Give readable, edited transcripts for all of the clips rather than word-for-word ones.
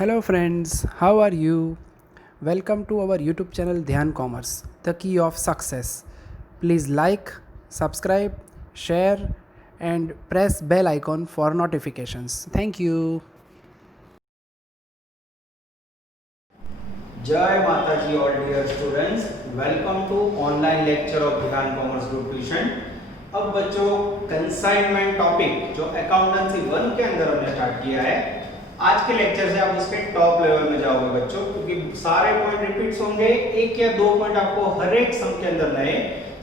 Hello friends, how are you? Welcome to our YouTube channel Dhyan Commerce, the key of success. Please like, subscribe, share and press bell icon for notifications. Thank you. जय माता जी all dear students, welcome to online lecture of Dhyan commerce group tuition. अब बच्चों consignment topic जो accountancy 1 के अंदर हमने start किया है, आज के लेक्चर से आप उसके टॉप लेवल में जाओगे बच्चों, क्योंकि सारे पॉइंट रिपीट्स होंगे, एक या दो पॉइंट आपको हर एक सम के अंदर नए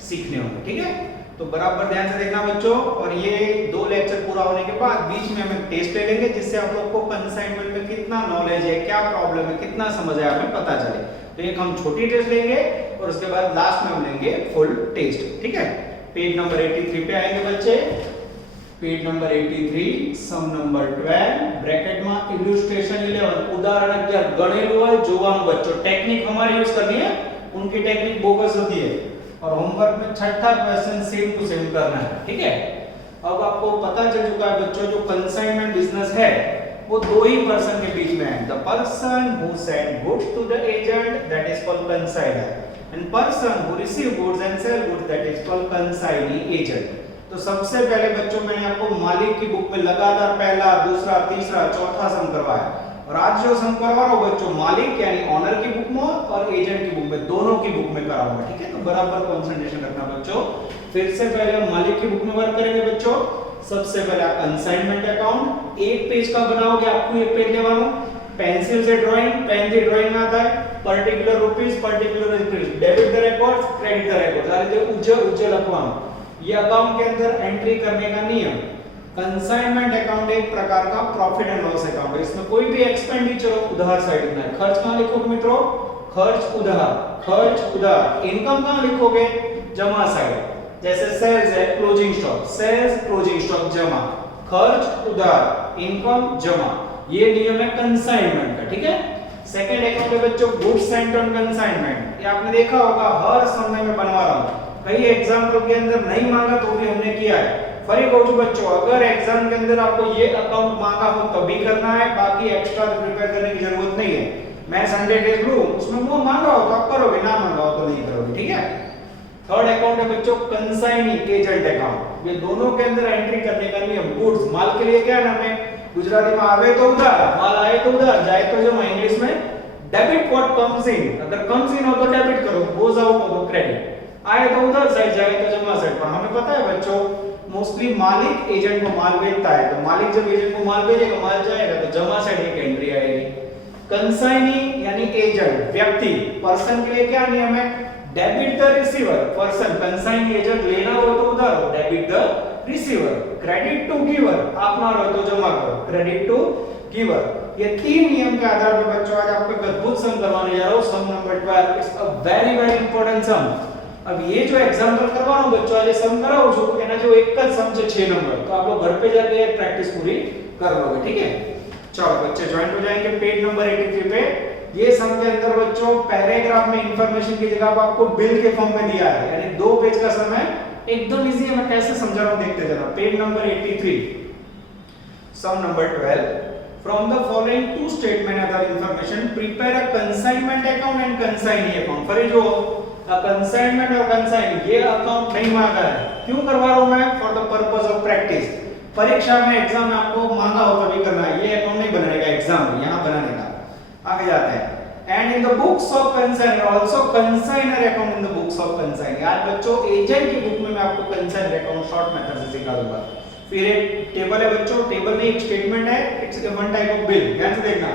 सीखने होंगे। ठीक है, तो बराबर ध्यान से देखना बच्चों। और ये 2 लेक्चर पूरा होने के बाद बीच में हम एक टेस्ट ले लेंगे, जिससे आप लोग को कंसाइनमेंट में कितना नॉलेज है, क्या प्रॉब्लम है, कितना समझ है, हमें पता चले। तो एक हम छोटी टेस्ट लेंगे और उसके बाद लास्ट में हम लेंगे फुल टेस्ट। ठीक है, पेज नंबर 83 पे आएंगे बच्चे। Page number 83 sum number 12 bracket में इलस्ट्रेशन 11 उदाहरण 11 गणेलू है જોવાનું बच्चों। टेक्निक हमारी यूज करनी है, उनकी टेक्निक बोगस होती है। और होमवर्क में छठा क्वेश्चन सेम टू सेम करना है। ठीक है, अब आपको पता चल चुका है बच्चों, जो कंसाइनमेंट बिजनेस है वो दो ही पर्सन के बीच में है। The person who send goods to the agent, that is called consignor, and person who receive goods and sell goods, that is called consignee agent. तो सबसे पहले बच्चों मैंने आपको मालिक की बुक में लगातार पहला, दूसरा, तीसरा, चौथा सम करवाया, और आज जो सम करवा रहा हूं बच्चों मालिक यानी ऑनर की बुक में और एजेंट की बुक में, दोनों की बुक में कराऊंगा। ठीक है, तो बराबर कंसंट्रेशन रखना बच्चों। फिर से पहले हम मालिक की बुक में वर्क करेंगे बच्चों। सबसे पहले आप कंसाइनमेंट अकाउंट एक पेज का बनाओगे, आपको एक पेज लेवानो, पेंसिल से ड्राइंग, पेन से ड्राइंग आता है, particular rupees, particular debit the records, credit the records, आ રીતે ऊंचे લખવાનું। ये अकाउंट के अंदर एंट्री करने का नियम। कंसाइनमेंट अकाउंट एक प्रकार का प्रॉफिट एंड लॉस अकाउंट है। इसमें कोई भी एक्सपेंडिचर हो उधार साइड में है। खर्च कहां लिखोगे मित्रों? खर्च उधार, खर्च उधार। इनकम कहां लिखोगे? जमा साइड। जैसे सेल्स है, closing stock, sales closing stock जमा, खर्च उधार, इनकम जमा। ये नियम है कंसाइनमेंट का। ठीक है, सेकंड अकाउंट है बच्चों गुड्स सेंट ऑन कंसाइनमेंट। ये आपने देखा होगा, हर समय में बनवा रहा हूं, कई एग्जाम्पल के अंदर नहीं मांगा तो भी हमने किया है। फिर कहूं तो बच्चों, अगर एग्जाम के अंदर आपको ये अकाउंट मांगा हो तभी करना है, बाकी एक्स्ट्रा प्रिपेयर करने की जरूरत नहीं है। मैं संडे टेस्ट लूं, उसमें वो मांगा हो तो आप करोगे, ना मांगा हो तो नहीं करोगे। ठीक है, थर्ड अकाउंट है बच्चों कंसाइनी एजेंट अकाउंट। ये दोनों के अंदर एंट्री करने का नियम। गुड्स माल के लिए क्या नाम है? गुजराती में आवे तो उधार, माल आए तो उधार, जाए तो जमा। इंग्लिश में डेबिट व्हाट कम्स इन, अगर कम्स इन हो तो डेबिट करो, गोज आउट हो तो क्रेडिट। आए तो उधर साइड, जाए तो जमा साइड। पर हमें पता है बच्चों, मोस्टली मालिक एजेंट को माल बेचता है, तो मालिक जब एजेंट को माल बेचेगा, माल जाएगा तो जमा साइड एक एंट्री आएगी। कंसाइनी यानी एजेंट व्यक्ति, पर्सन के लिए क्या नियम है? Debit the receiver, person consignee agent लेना हो तो उधार हो, debit the receiver. Credit to giver, आपना हो तो जमा करो, क्रेडिट टू गिवर। ये तीन नियम के आधार पर बच्चों आज आपको एक अद्भुत सम करवाने जा रहा हूं, sum number 12। It's a very very important sum. अब ये जो एग्जांपल करवा रहा हूं बच्चों, आज सम कराऊं छु, एना जो एक का सम છે 6 नंबर, तो आप लोग घर पे जाके प्रैक्टिस पूरी कर लोगे। ठीक है, चलो बच्चे ज्वाइन हो जाएंगे पेज नंबर 83 पे। ये सम के अंदर बच्चों पैराग्राफ में इंफॉर्मेशन की जगह पर आपको बिल के फॉर्म में दिया है, यानी 2 पेज का सम है, एकदम इजी है। मैं कैसे समझा रहा हूं देखते जरा। Page number 83 sum number 12 from the following two statement other information prepare a consignment account and consignee account। पर जो कंसाइनमेंट और कंसाइन ये अकाउंट नहीं मांगा है, क्यों करवा रहा हूं मैं? For the purpose of practice. परीक्षा में एग्जाम में आपको मांगा हो तभी करना है, ये अकाउंट नहीं बनाने का एग्जाम में, यहां बनाने का। आगे जाते हैं। And in the books of consignor also consignor account in the books of consign. यार बच्चों एजेंट की बुक में मैं आपको कंसाइनर अकाउंट शॉर्ट मेथड से सिखा दूंगा। फिर एक टेबल है बच्चों, टेबल में एक स्टेटमेंट है, it's one type of bill. ध्यान से देखना।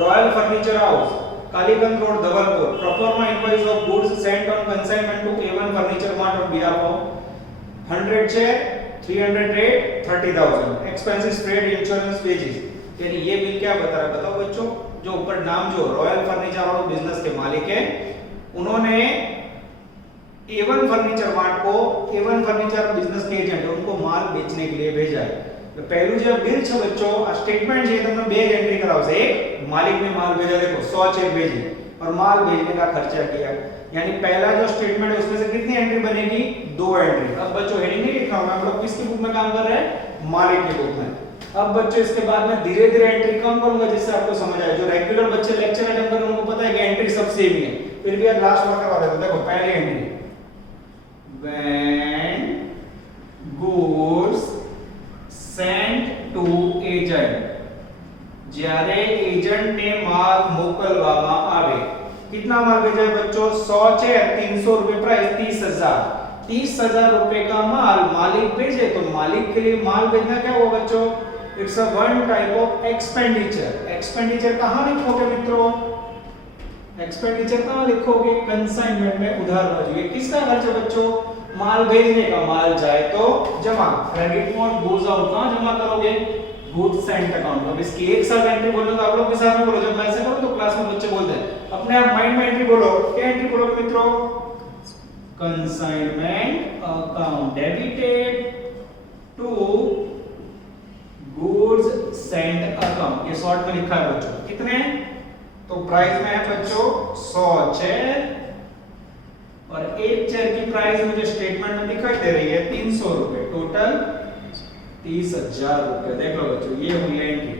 Royal furniture house, Kaliganj road, Dhawalpur, proforma invoice of goods sent on consignment to A1 furniture mart on behalf of 100 chair, 300 rate, 30,000 expenses, trade, insurance, wages. यानी ये bill क्या बता रहा है बताओ बच्चों? जो ऊपर नाम जो रॉयल फर्नीचर हाउस बिजनेस के मालिक हैं, उन्होंने A1 फर्नीचर मार्ट को, A1 फर्नीचर बिजनेस के एजेंट है, उनको माल बेचने के लिए भेजा है। तो पहलू जो बिल છે बच्चों, આ સ્ટેટમેન્ટ છે તમને બે એન્ટ્રી કરાવશે। એક मालिक ने माल भेजा, देखो 100 चेक भेजी और माल भेजने का खर्चा किया, यानी पहला जो स्टेटमेंट है उसमें से कितनी एंट्री बनेगी? 2 एंट्री। अब बच्चों हेडिंग नहीं लिख रहा हूं मैं, हम लोग किसकी बुक में काम कर रहे हैं? मालिक की बुक में। अब बच्चों इसके बाद मैं धीरे धीरे एंट्री कम करूंगा जिससे आपको समझ आए। जो रेगुलर बच्चे लेक्चर अटेंड कर रहे हैं उनको पता है कि एंट्री सब सेम ही है, फिर भी यार लास्ट वाला करवा देते। देखो पहली entry, when goods sent to agent, જ્યારે એજન્ટને માલ મોકલવામાં આવે। कितना माल भेजा है बच्चों? 100 છે, 300 रुपए प्राइस, 30,000। 30,000 रुपए का माल मालिक भेजे तो मालिक के लिए माल भेजना क्या हुआ बच्चों? It's a one type of expenditure. Expenditure कहां लिखोगे मित्रों? एक्सपेंडिचर कहां लिखोगे? कंसाइनमेंट में, उधार बाजू। ये किसका खर्च है बच्चों? माल भेजने का। माल जाए तो जमा, क्रेडिट नोट गोज आउट कहां जमा करोगे? गुड्स सेंट अकाउंट में। अब इसकी एक साथ एंट्री बोलूंगा, आप लोग भी साथ में बोलो। जब मैं ऐसे करूं तो क्लास में बच्चे बोलते हैं, अपने आप माइंड में एंट्री बोलो। क्या एंट्री बोलोगे मित्रों? Consignment account debited to goods sent account. ये शॉर्ट में लिखा है बच्चों। कितने? तो प्राइस में है बच्चों 100 चेयर, और एक चेयर की प्राइस मुझे स्टेटमेंट में दिखाई दे रही है 300 रुपए, टोटल 30,000 रुपए। देख लो बच्चों, ये हुई एंट्री।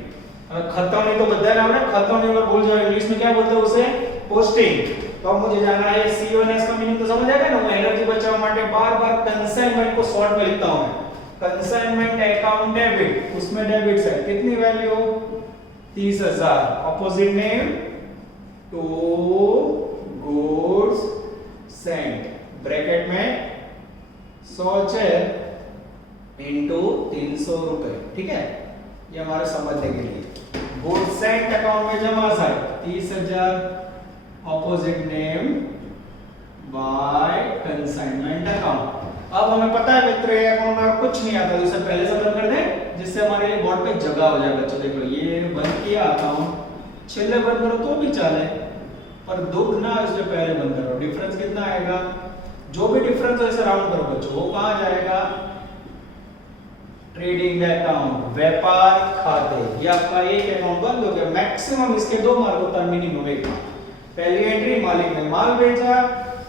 अगर खत्म नहीं तो बदल नाम है, खत्म नहीं अगर भूल जाओ, इंग्लिश में क्या बोलते हैं उसे? पोस्टिंग। तो अब मुझे जानना है CONS का मीनिंग तो समझ आएगा ना। मैं एनर्जी बचाव माटे बार-बार कंसाइनमेंट को शॉर्ट में लिखता हूं। कंसाइनमेंट अकाउंट डेबिट, उसमें डेबिट है कितनी value? 30,000। Opposite name to goods sent, bracket में 100 चेयर इनटू 300 रुपए। ठीक है, ये हमारे समझने के लिए। गुड सेंट अकाउंट में जमा है 30,000, opposite name by consignment account. अब हमें पता है मित्र ये अकाउंट में कुछ नहीं आता, तो इसे पहले से बंद कर दें जिससे हमारे लिए बोर्ड पे जगह हो जाए। बच्चों देख लो, ये बंद किया अकाउंट, छेले बंद करो तो भी चले, पर दुख ना इसलिए पहले बंद करो। डिफरेंस कितना आएगा? जो भी डिफरेंस है इसे राउंड करो बच्चों, वो कहां जाएगा? ट्रेडिंग अकाउंट, व्यापार खाते। ये आपका एक अकाउंट बंद हो गया। मैक्सिमम इसके 2 मार्क होता है, मिनिमम 1 मार्क। पहली एंट्री, मालिक ने माल भेजा,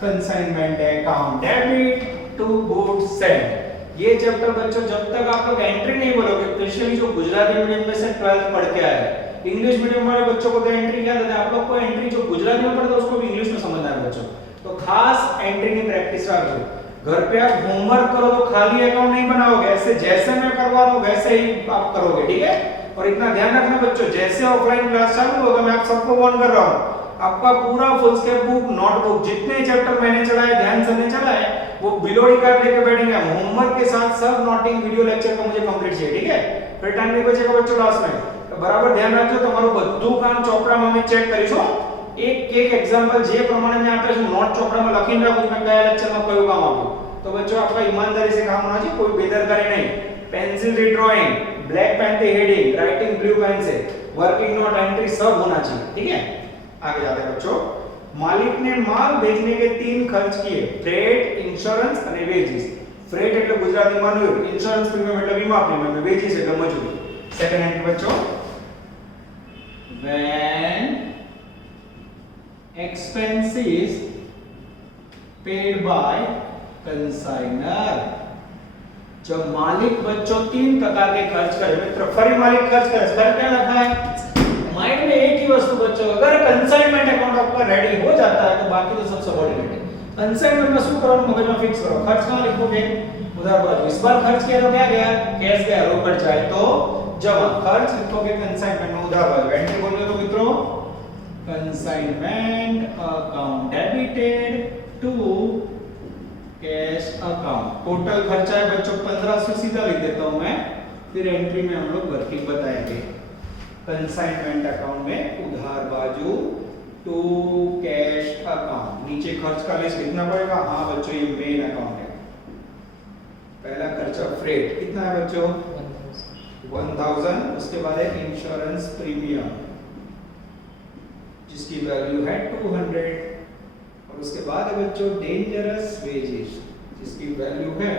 consignment account debit to goods sent. ये चैप्टर बच्चों जब तक आप लोग एंट्री नहीं बोलोगे, स्पेशली जो गुजराती मीडियम में से 12th पढ़ के आए, इंग्लिश मीडियम वाले बच्चों को तो एंट्री क्या देते हैं, आप लोग को एंट्री जो गुजराती में पढ़ते हैं उसको भी इंग्लिश में समझना है बच्चों। तो खास एंट्री की प्रैक्टिस रखो। घर पे आप होमवर्क करो तो खाली अकाउंट नहीं बनाओगे, ऐसे जैसे मैं करवा रहा हूं वैसे ही आप करोगे। ठीक है, और इतना ध्यान रखना बच्चों, जैसे ऑफलाइन क्लास चालू होगा मैं आप सबको वार्न कर रहा हूं, आपका पूरा फुल स्केप बुक, नोटबुक, जितने चैप्टर मैंने चलाए ध्यान से नहीं चलाए वो बिलो रिकॉर्ड लेके बैठेंगे। हम होमवर्क के साथ सब नोटिंग वीडियो लेक्चर को मुझे कंप्लीट चाहिए। ठीक है, फिर टाइम नहीं बचेगा बच्चों क्लास में, तो बराबर ध्यान रखજો। તમારું બધું કામ ચોપડામાં અમે ચેક કરીશું। એક એક્ઝામ્પલ જે પ્રમાણે મેં આપે છે નોટ ચોપડામાં લખીને રાખું છું, મેં કયા લેક્ચરમાં કયું કામ આપ્યું। तो बच्चों आपका ईमानदारी से काम होना चाहिए, कोई बेदरकारी नहीं। पेंसिल ड्राइंग, ब्लैक पेन से हेडिंग, राइटिंग ब्लू पेन से, वर्किंग नोट एंट्री सब होना चाहिए। ठीक है, आगे जाते हैं बच्चों। मालिक ने माल भेजने के 3 खर्च किए, फ्रेट, इंश्योरेंस और वेजेस। फ्रेट એટલે ગુજરાતીમાં લ્યો, इंश्योरेंस प्रीमियम એટલે વીમા प्रीमियम, वेजेस એટલે મજૂરી। सेकंड एंट्री बच्चों, when expenses paid by consignor. जब मालिक बच्चों 3 प्रकार के खर्च करे, मित्र फरी मालिक खर्च करे, खर्च क्या रखा है माइंड में? एक ही वस्तु बच्चों, अगर कंसाइनमेंट अकाउंट आपका रेडी हो जाता है तो बाकी तो सब सबऑर्डिनेट है। कंसाइनमेंट में શું કરવાનું મગજ में फिक्स करो, खर्च कहां लिखोगे? उधार बाजू। इस बार खर्च किया तो क्या गया? कैश गया। रोकड़ जाए तो जमा, खर्च लिखोगे कंसाइनमेंट में उधार बाजू। एंट्री बोल दो मित्रों, consignment account debited to cash account. Total खर्चा है बच्चों 1500, सीधा लिख देता हूं मैं, फिर एंट्री में हम लोग वर्किंग बताएंगे। कंसाइनमेंट अकाउंट में उधार बाजू टू कैश अकाउंट। नीचे खर्च का लिस्ट लिखना पड़ेगा। हाँ बच्चों, ये मेन अकाउंट है। पहला खर्चा फ्रेट, कितना है बच्चों? 1000। उसके बाद है इंश्योरेंस प्रीमियम जिसकी वैल्यू है 200, और उसके बाद है बच्चों डेंजरस वेजेस जिसकी वैल्यू है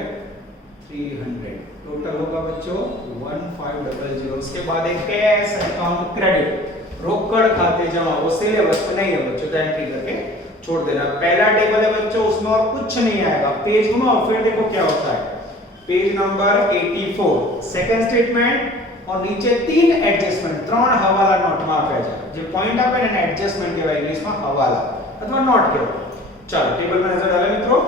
300। टोटल होगा बच्चों 1500। उसके बाद एक कैश अकाउंट क्रेडिट, रोकड़ खाते जमा, वो सिलेबस पे नहीं है बच्चों, तो एंट्री करके छोड़ देना। पहला टेबल है बच्चों, उसमें और कुछ नहीं आएगा। पेज घुमाओ, फिर देखो क्या होता है। पेज नंबर 84, सेकंड स्टेटमेंट, और नीचे 3 एडजस्टमेंट 3 हवाला नोटમાં આપ્યા છે જે પોઈન્ટ આપે ને એડજસ્ટમેન્ટ કહેવાય ઇંગ્લિશમાં હવાલા અથવા નોટ કહેવાય चलो टेबल में नजर डालें मित्रों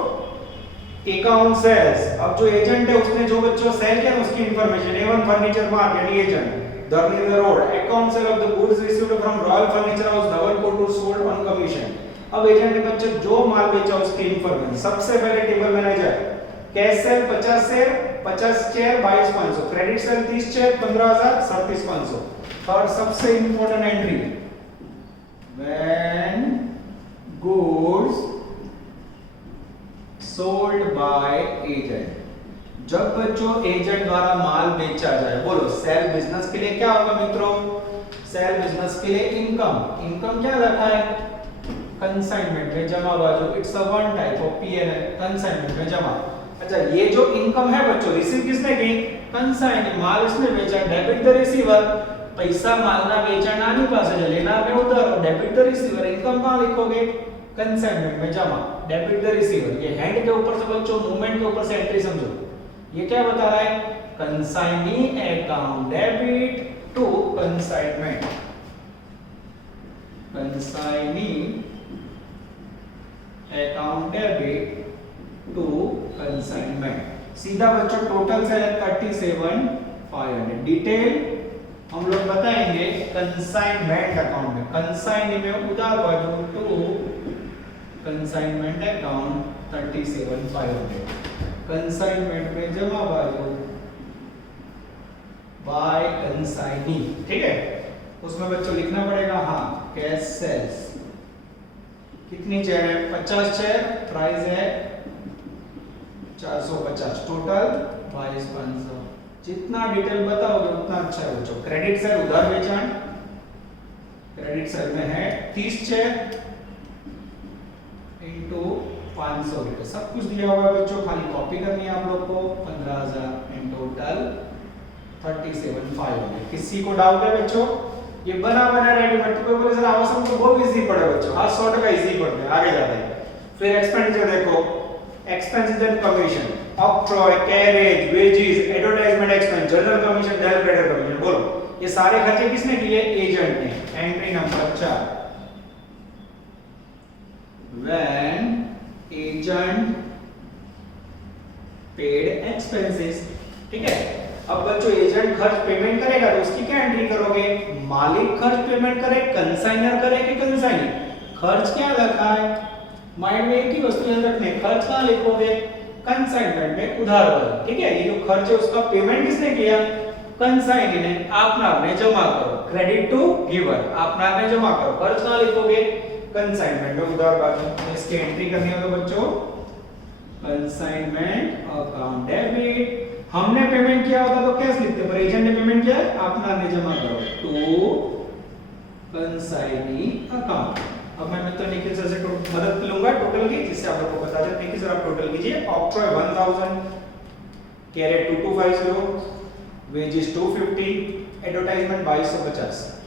अकाउंट सेल्स अब जो एजेंट है उसने जो बच्चों सेल किया ना उसकी इंफॉर्मेशन A1 फर्नीचर मार्ट यानी एजेंट धरनी the road account sale of the goods received from royal furniture house Dhawalpur to sold on commission अब एजेंट ने बच्चों जो माल बेचा उसकी इंफॉर्मेशन सबसे पहले टेबल में नजर cash cell 50 share 50 chair 22500 credit sale 30 chair 15000 37500 और सबसे important entry when goods sold by agent जब बच्चों एजेंट द्वारा माल बेचा जाए बोलो सेल बिजनेस के लिए क्या होगा मित्रों सेल बिजनेस के लिए इनकम इनकम क्या रखा है कंसाइनमेंट में जमा बाजू it's a one type of PNL consignment में जमा अच्छा ये जो इनकम है बच्चों रिसीव किसने की कंसाइन माल इसने बेचा डेबिट द रिसीवर पैसा मालना वेचाणानी પાસે છે લેનાર ને ઉધાર डेबिट द रिसीवर इनकम कहां लिखोगे कंसाइनमेंट में जमा डेबिट द रिसीवर ये हैंड के ऊपर से बच्चों मूवमेंट के ऊपर से एंट्री समझो ये क्या बता रहा है consignee account debit to consignment consignee account debit to consignment सीधा बच्चों टोटल से 37500 डिटेल हम लोग बताएंगे कंसाइनमेंट अकाउंट में कंसाइनी में उधार बाजू टू कंसाइनमेंट अकाउंट 37500 कंसाइनमेंट में जमा बाजू बाय कंसाइनी ठीक है उसमें बच्चों लिखना पड़ेगा हाँ कैश सेल्स कितनी चेयर है 50 चेयर प्राइस है 450 टोटल 22500 जितना डिटेल बताओगे उतना अच्छा है बच्चों क्रेडिट सेल उधार बेचान क्रेडिट सेल में है 30 चेयर इनटू 500 रुपए सब कुछ दिया हुआ है बच्चों खाली कॉपी करनी है आप लोग को 15000 इन टोटल 37500 किसी को डाउट है बच्चों ये बना रेडीमेड तो कोई बोले सर आवश्यक तो बहुत इजी पड़े बच्चों हाँ 100 टका इजी पड़ते हैं आगे जाते हैं फिर एक्सपेंडिचर देखो expenses and commission octroi carriage wages advertisement expense general commission del credit commission बोलो ये सारे खर्चे किसने किए एजेंट ने entry number 4 when agent paid expenses ठीक है अब बच्चों एजेंट खर्च पेमेंट करेगा तो उसकी क्या एंट्री करोगे मालिक खर्च पेमेंट करे कंसाइनर करे कि कंसाइनी खर्च क्या रखा है माइंड में एक ही वस्तु याद रखने खर्च कहां लिखोगे कंसाइनमेंट में उधार वाला ठीक है ये जो खर्च है उसका पेमेंट किसने किया कंसाइनी ने आपनार ने जमा करो क्रेडिट टू गिवर आपनार ने जमा करो खर्च कहां लिखोगे कंसाइनमेंट में उधार बाजू इसकी एंट्री करनी हो तो बच्चों कंसाइनमेंट अकाउंट डेबिट हमने पेमेंट किया होता तो कैसे लिखते पर एजेंट ने पेमेंट किया आपनार ने जमा करो टू कंसाइनी अकाउंट अब मैं मित्र निखिल सर से मदद लूंगा टोटल की जिससे आप लोगों को बता दें निखिल सर आप टोटल कीजिए ऑक्ट्रॉय 1000 कैरेट 2250 वेजेस 250 एडवर्टाइजमेंट 2250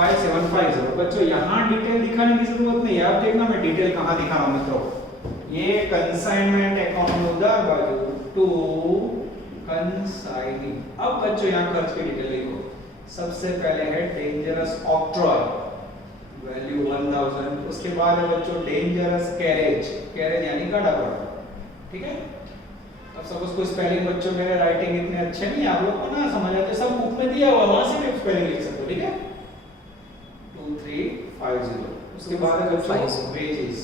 5750 बच्चों यहाँ डिटेल दिखाने की जरूरत नहीं है अब देखना मैं डिटेल कहाँ दिखा रहा हूँ मित्रों ये कंसाइनमेंट अकाउंट उधार बाजू टू कंसाइनी अब बच्चों यहाँ खर्च की डिटेल लिखो सबसे पहले है डेंजरस ऑक्ट्रॉय वैल्यू 1000 उसके बाद है बच्चों डेंजरस कैरेज कैरेज यानी गाड़ा बड़ा ठीक है अब सपोज कोई स्पेलिंग बच्चों मेरे राइटिंग इतने अच्छे नहीं आप लोग को ना समझ आते सब बुक में दिया हुआ वहां से भी स्पेलिंग लिख सकते हो ठीक है 2350 उसके बाद है बच्चों वेजेस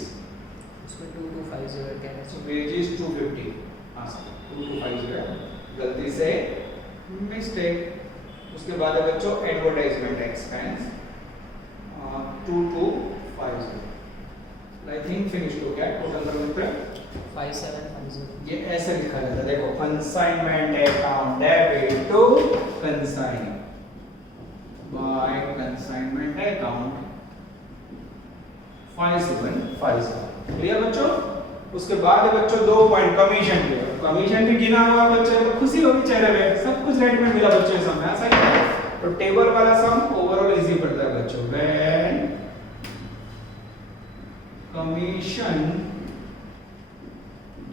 उसमें 2250 क्या है सो वेजेस 250 हां सर 2250 गलती से मिस्टेक उसके बाद है बच्चों advertisement expense 2250 I think finish हो गया टोटल नंबर पे 5750 ये ऐसे लिखा जाता है देखो consignment account debit to consign by consignment account 5750 clear बच्चों उसके बाद है बच्चों 2 पॉइंट कमीशन भी गिना हुआ बच्चों तो खुशी होगी चेहरे पे सब कुछ रेडीमेड मिला बच्चों सम में ऐसा ही तो टेबल वाला सम ओवरऑल इजी पड़ता है बच्चों when commission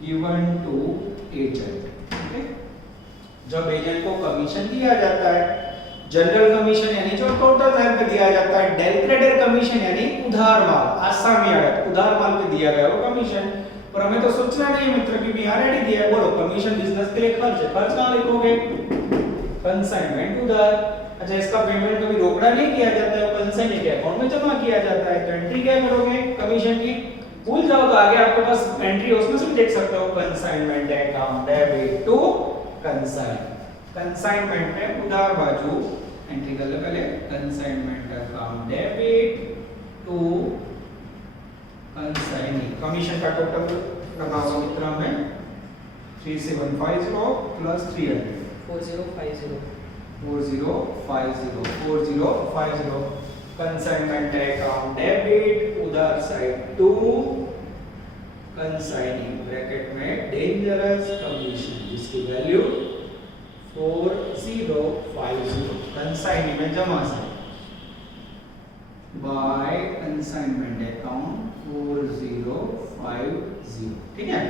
given to agent okay जब एजेंट को कमीशन दिया जाता है, जनरल कमीशन यानी जो टोटल हेल्प पे दिया जाता है, डेल क्रेडिट कमीशन यानी उधार माल, आसामी आड़त उधार माल पे दिया गया वो कमीशन। पर हमें तो सोचना नहीं है मित्र कि यहाँ रेडी दिया है, बोलो कमीशन बिजनेस के लिए खर्च है, खर्च कहाँ लिखोगे? कंसाइनमेंट उधार। अच्छा इसका पेमेंट कभी रोकड़ा नहीं किया जाता है, कंसाइनमेंट के अकाउंट में जमा किया जाता है, तो एंट्री क्या करोगे कमीशन की? भूल जाओ तो आगे आपके पास एंट्री उसमें से भी देख सकते हो, consignment account debit to consign. Consignment में उधार बाजू एंट्री कर लो पहले, consignment account debit to consigning. Commission का टोटल लगा हुआ कितना में 3750 प्लस 300 4050 4050 कंसाइनमेंट अकाउंट डेबिट उधार साइड टू कंसाइनिंग ब्रैकेट में डेंजरस कमीशन जिसकी वैल्यू 4050 कंसाइनिंग में जमा से बाय कंसाइनमेंट अकाउंट 4050। ठीक है,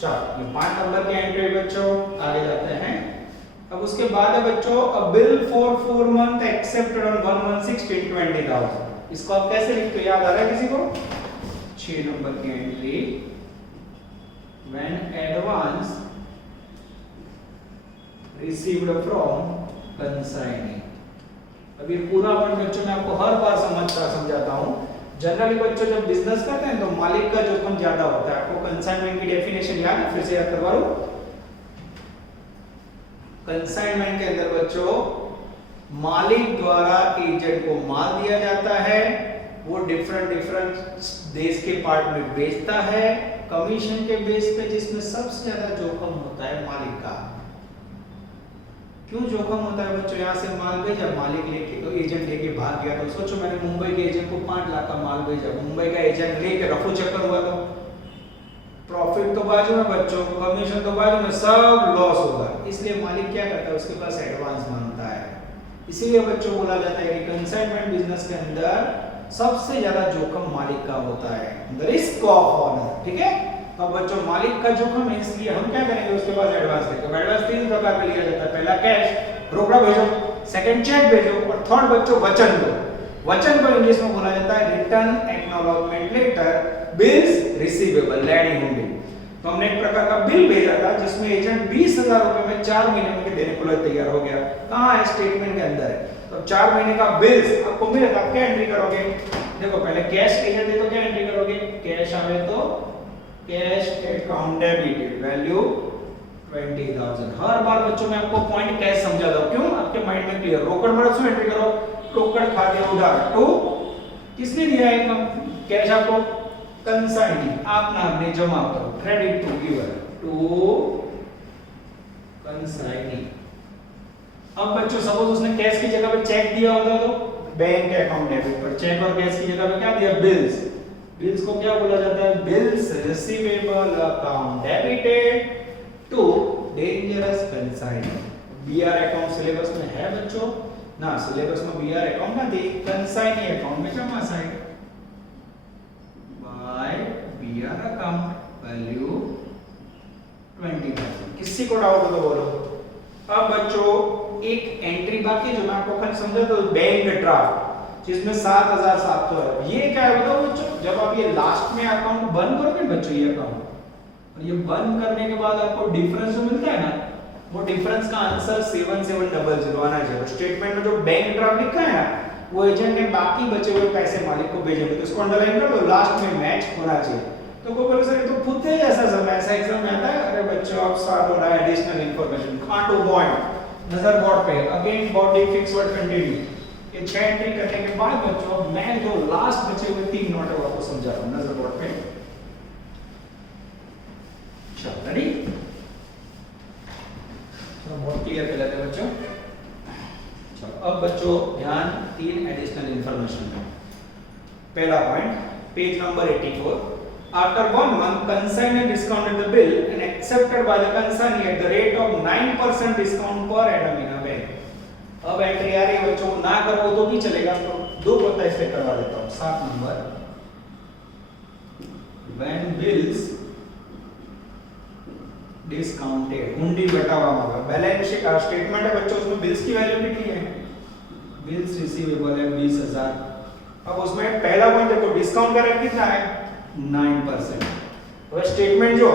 चलो ये 5 नंबर की एंट्री बच्चों, आगे जाते हैं। अब उसके बाद है बच्चों अ bill for 4 month accepted on 1 month 16,20,000। इसको आप कैसे लिखते हो, याद आ रहा है किसी को? 6 नंबर की entry, when advance received from consignee. अब ये पूरा पॉइंट बच्चों मैं आपको हर बार समझाता हूं। जनरली बच्चों जब बिजनेस करते हैं तो मालिक का जोखिम ज्यादा होता है। आपको कंसाइनमेंट की डेफिनेशन याद है, फिर से याद करवा दूं। कंसाइनमेंट के अंदर बच्चों मालिक द्वारा एजेंट को माल दिया जाता है, वो डिफरेंट देश के पार्ट में बेचता है कमीशन के बेस पे, जिसमें सबसे ज्यादा जोखिम होता है मालिक का। क्यों जोखिम होता है बच्चों? यहाँ से माल भेजा, मालिक लेके तो एजेंट लेके भाग गया, तो सोचो मैंने मुंबई के एजेंट को 5 लाख का माल भेजा, मुंबई का एजेंट लेके रफू चक्कर हुआ तो प्रॉफिट तो बाजू में बच्चों, कमीशन तो बाजू में, सब लॉस होगा। इसलिए मालिक क्या करता है, उसके पास एडवांस मांगता है। इसीलिए बच्चों बोला जाता है कि कंसाइनमेंट बिजनेस के अंदर सबसे ज्यादा जोखिम मालिक का होता है, द रिस्क ऑफ ऑनर। ठीक है, तो बच्चों मालिक का जोखिम है, इसलिए हम क्या करेंगे, उसके पास एडवांस लेंगे। एडवांस 3 प्रकार का लिया जाता है, पहला कैश रोकड़ा भेजो, सेकंड चेक भेजो, और थर्ड बच्चों वचन दो। वचन को इंग्लिश में बोला जाता है return acknowledgement letter, bills receivable, landing होंगे। तो हमने एक प्रकार का बिल भेजा था जिसमें एजेंट 20,000 रुपए में 4 महीने में देने को तैयार हो गया। कहाँ है? स्टेटमेंट के अंदर है। तो 4 महीने का बिल्स आपको मिलेगा, आप क्या एंट्री करोगे? देखो पहले कैश एजेंट दे तो क्या एंट्री करोगे? कैश आवे तो कैश अकाउंट डेबिटेड वैल्यू 20,000। हर बार बच्चों मैं आपको पॉइंट कैश समझाता हूं, क्यों? आपके माइंड में क्लियर। रोकड़ में उसमें एंट्री करो, रोकड़ खाते उधार टू किसने दिया है कैश आपको? कंसाइनी, आप नाम ने जमा करो, credit to giver to consignee. अब बच्चों सपोज उसने कैश की जगह पे चेक दिया होता तो बैंक अकाउंट डेबिट पर, चेक और कैश की जगह पे क्या दिया? बिल्स। बिल्स को क्या बोला जाता है? Bills receivable account debited to dangerous consignee. BR account syllabus में है बच्चों ना, सिलेबस में बीआर अकाउंट ना थी, कंसाइनी अकाउंट में जमा side by BR account value 20,000। किसी को डाउट हो तो बोलो। अब बच्चों एक एंट्री बाकी जो मैं आपको कल समझा तो बैंक ड्राफ्ट जिसमें 7,700 है। ये क्या है बताओ बच्चों? जब आप ये लास्ट में अकाउंट बंद करोगे बच्चों, ये अकाउंट और ये बंद करने के बाद आपको डिफरेंस जो मिलता है ना, वो डिफरेंस का आंसर 7700 आना चाहिए। स्टेटमेंट में जो बैंक ड्राफ्ट लिखा है ना, वो एजेंट ने बाकी बचे हुए पैसे मालिक को भेजे, तो इसको अंडरलाइन कर दो, लास्ट में मैच होना चाहिए। तो कोई बोले सर ये तो खुद ही ऐसा समय ऐसा एग्जाम में आता है। अरे बच्चों अब स्टार्ट हो रहा है एडिशनल इंफॉर्मेशन, कहां टू पॉइंट नजर बोर्ड पे, again body fix word continue. ये 6 एंट्री करने के बाद बच्चों मैं जो लास्ट बचे हुए 3 नोट है वो आपको समझा रहा हूं नजर बोर्ड पे। चलो रेडी, तो बहुत क्लियर कर लेते हैं बच्चों। चलो अब बच्चों ध्यान 3 एडिशनल इंफॉर्मेशन में। पहला point page number 84, after 1 month consignee discounted the bill and accepted by the consignee at the rate of 9% discount per annum in a bank। अब एंट्री आ रही है बच्चों, ना करो तो भी चलेगा, तो 2 पता इससे करवा देता हूं। 7 नंबर, when bills डिस्काउंटेड हुंडी बटावવામાં આવે बैलेंस स्टेटमेंट है बच्चों, उसमें बिल्स की वैल्यू कितनी है, बिल्स रिसीवेबल है 20000। अब उसमें पहला पॉइंट देखो डिस्काउंट का रेट कितना है 9%। और स्टेटमेंट जो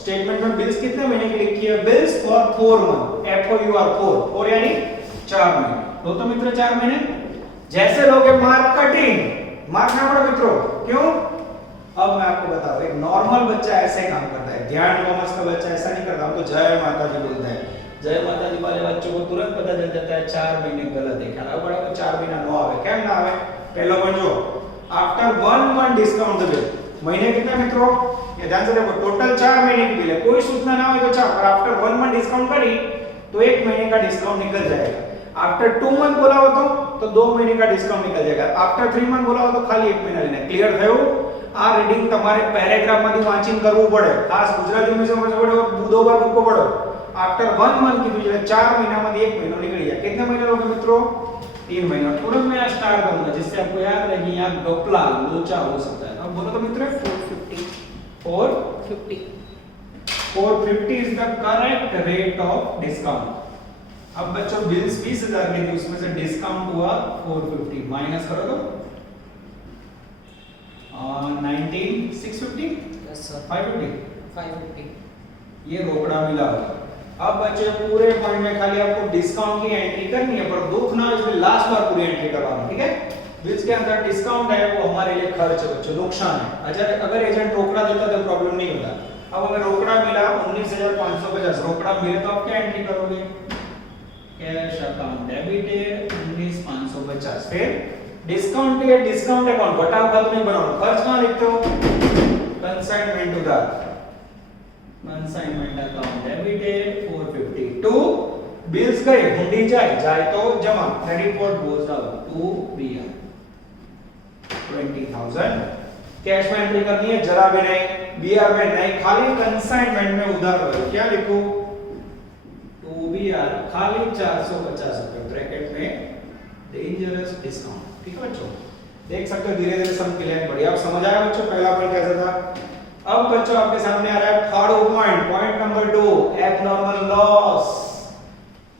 स्टेटमेंट में बिल्स कितने महीने के लिए किए, बिल्स फॉर 4 मंथ, FOUR 4 यानी 4 महीने। तो मित्र 4 महीने जैसे लोगे मार्केटिंग मार्क ना पड़ो मित्रों, क्यों? अब मैं आपको बता दूं, एक नॉर्मल बच्चा ऐसे काम करता है, ध्यान कॉमर्स का बच्चा ऐसा नहीं करता। हम तो जय माता जी बोलते हैं, जय माता जी वाले बच्चों को तुरंत पता चल जाता है 4 महीने गलत है। ख्याल बड़ा को 4 महीना नो आवे, केम ना आवे? पहला पॉइंट जो after 1 month discount the bill, महीने कितने मित्रों, ये ध्यान से देखो, टोटल 4 महीने की बिल है, कोई सूचना ना हो तो 4, पर आफ्टर 1 मंथ डिस्काउंट करी तो 1 महीने का डिस्काउंट निकल जाएगा। आफ्टर 2 मंथ बोला हो तो 2 महीने का डिस्काउंट निकल जाएगा। आफ्टर 3 मंथ बोला हो तो खाली 1 महीना लेना। क्लियर થયું? આ રીડિંગ તમારે પેરેગ્રાફ માંથી વાંચીને કરવું પડે, ખાસ ગુજરાતીમાં સમજવું પડે, બુધો પર મૂકવો પડે। आफ्टर 1 मंथ की એટલે 4 મહિનામાંથી 1 મહિનો નીકળી જાય। कितने महीने लोगे मित्रों? 3 महीना। तुरंत मैं यहाँ स्टार्ट करूंगा जिससे आपको याद रहे कि यहाँ गपला लोचा हो सकता है। अब बोलो तो मित्र 450 450 450 is the correct rate of discount. अब बच्चों बिल्स 20000 के थे, उसमें से डिस्काउंट हुआ 450, माइनस करो तो 19 650 यस सर 550 550 ये रोकड़ा मिला होगा। अब बच्चे पूरे पॉइंट में खाली आपको डिस्काउंट की एंट्री करनी है, पर दुख ना इसमें लास्ट बार पूरी एंट्री करवाना, ठीक है? बिल्स के अंदर डिस्काउंट है वो हमारे लिए खर्च है बच्चों, नुकसान है। अगर एजेंट रोकड़ा देता तो प्रॉब्लम नहीं होता। अब हमें रोकड़ा मिला 19550, रोकड़ा मिले तो आप क्या एंट्री करोगे, कैश अकाउंट डेबिटेड 19550। फिर डिस्काउंट के डिस्काउंट अकाउंट बटाव खाते में बनाओ, खर्च कहां लिखते हो, कंसाइनमेंट उधार, कंसाइनमेंट अकाउंट डेबिटेड 452 बिल्स गए हुंडी जाए तो जमा, credit code goes out to BR 20000। Cash में एंट्री करनी है जरा भी नहीं, बीआर में नहीं, खाली कंसाइनमेंट में उधार हो, क्या लिखो टू बीआर खाली 450 रुपए ब्रैकेट में डेंजरस डिस्काउंट। ठीक है बच्चों, देख सकते हो धीरे धीरे सब क्लियर बढ़िया। आप समझ आया बच्चों पहला पॉइंट कैसा था। अब बच्चों आपके सामने आ रहा है third point, point number 2 abnormal loss.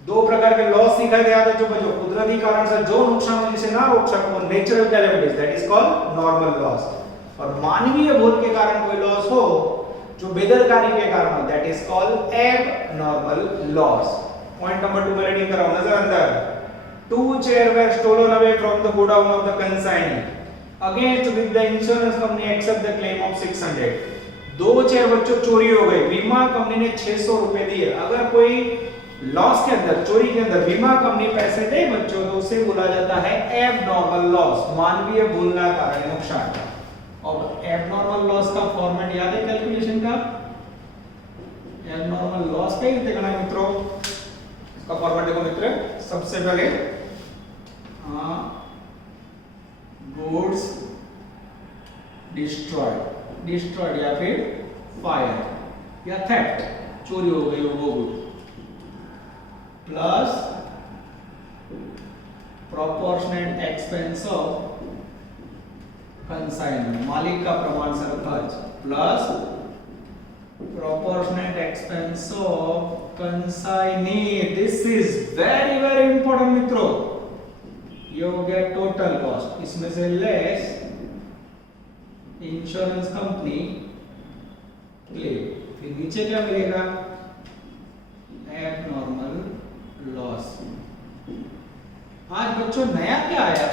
दो प्रकार के लॉस सिखाए थे याद है बच्चों, कुदरती कारण से जो नुकसान हो जिसे ना रोक सको, natural calamities, that is called normal loss. और मानवीय भूल के कारण कोई लॉस हो जो बेदरकारी के कारण हो, that is called abnormal loss. Point number 2 में रीडिंग कराओ, नजर अंदर। 2 chairs were stolen away from the godown of the consignee against which the insurance company accept the claim of 600। 2 chair बच्चों चोरी हो गई, बीमा कंपनी ने 600 रुपए दिए। अगर कोई लॉस के अंदर, चोरी के अंदर बीमा कंपनी पैसे दे बच्चों तो उसे बोला जाता है एबनॉर्मल लॉस, मानवीय भूल का कारण नुकसान। और एबनॉर्मल लॉस का फॉर्मेट याद है कैलकुलेशन का, एबनॉर्मल लॉस कई रीते करना है मित्रों। इसका फॉर्मेट देखो मित्र, सबसे पहले गुड्स डिस्ट्रॉयड या फिर फायर या थेफ्ट, चोरी हो गई वो good, plus proportionate expense of consignment, मालिक का प्रमाणसर खर्च, plus proportionate expense of consignee. This is very very important मित्रों। ये हो गया टोटल कॉस्ट, इसमें से लेस इंश्योरेंस कंपनी क्लेम। फिर नीचे क्या मिलेगा, एबनॉर्मल लॉस। आज बच्चों नया क्या आया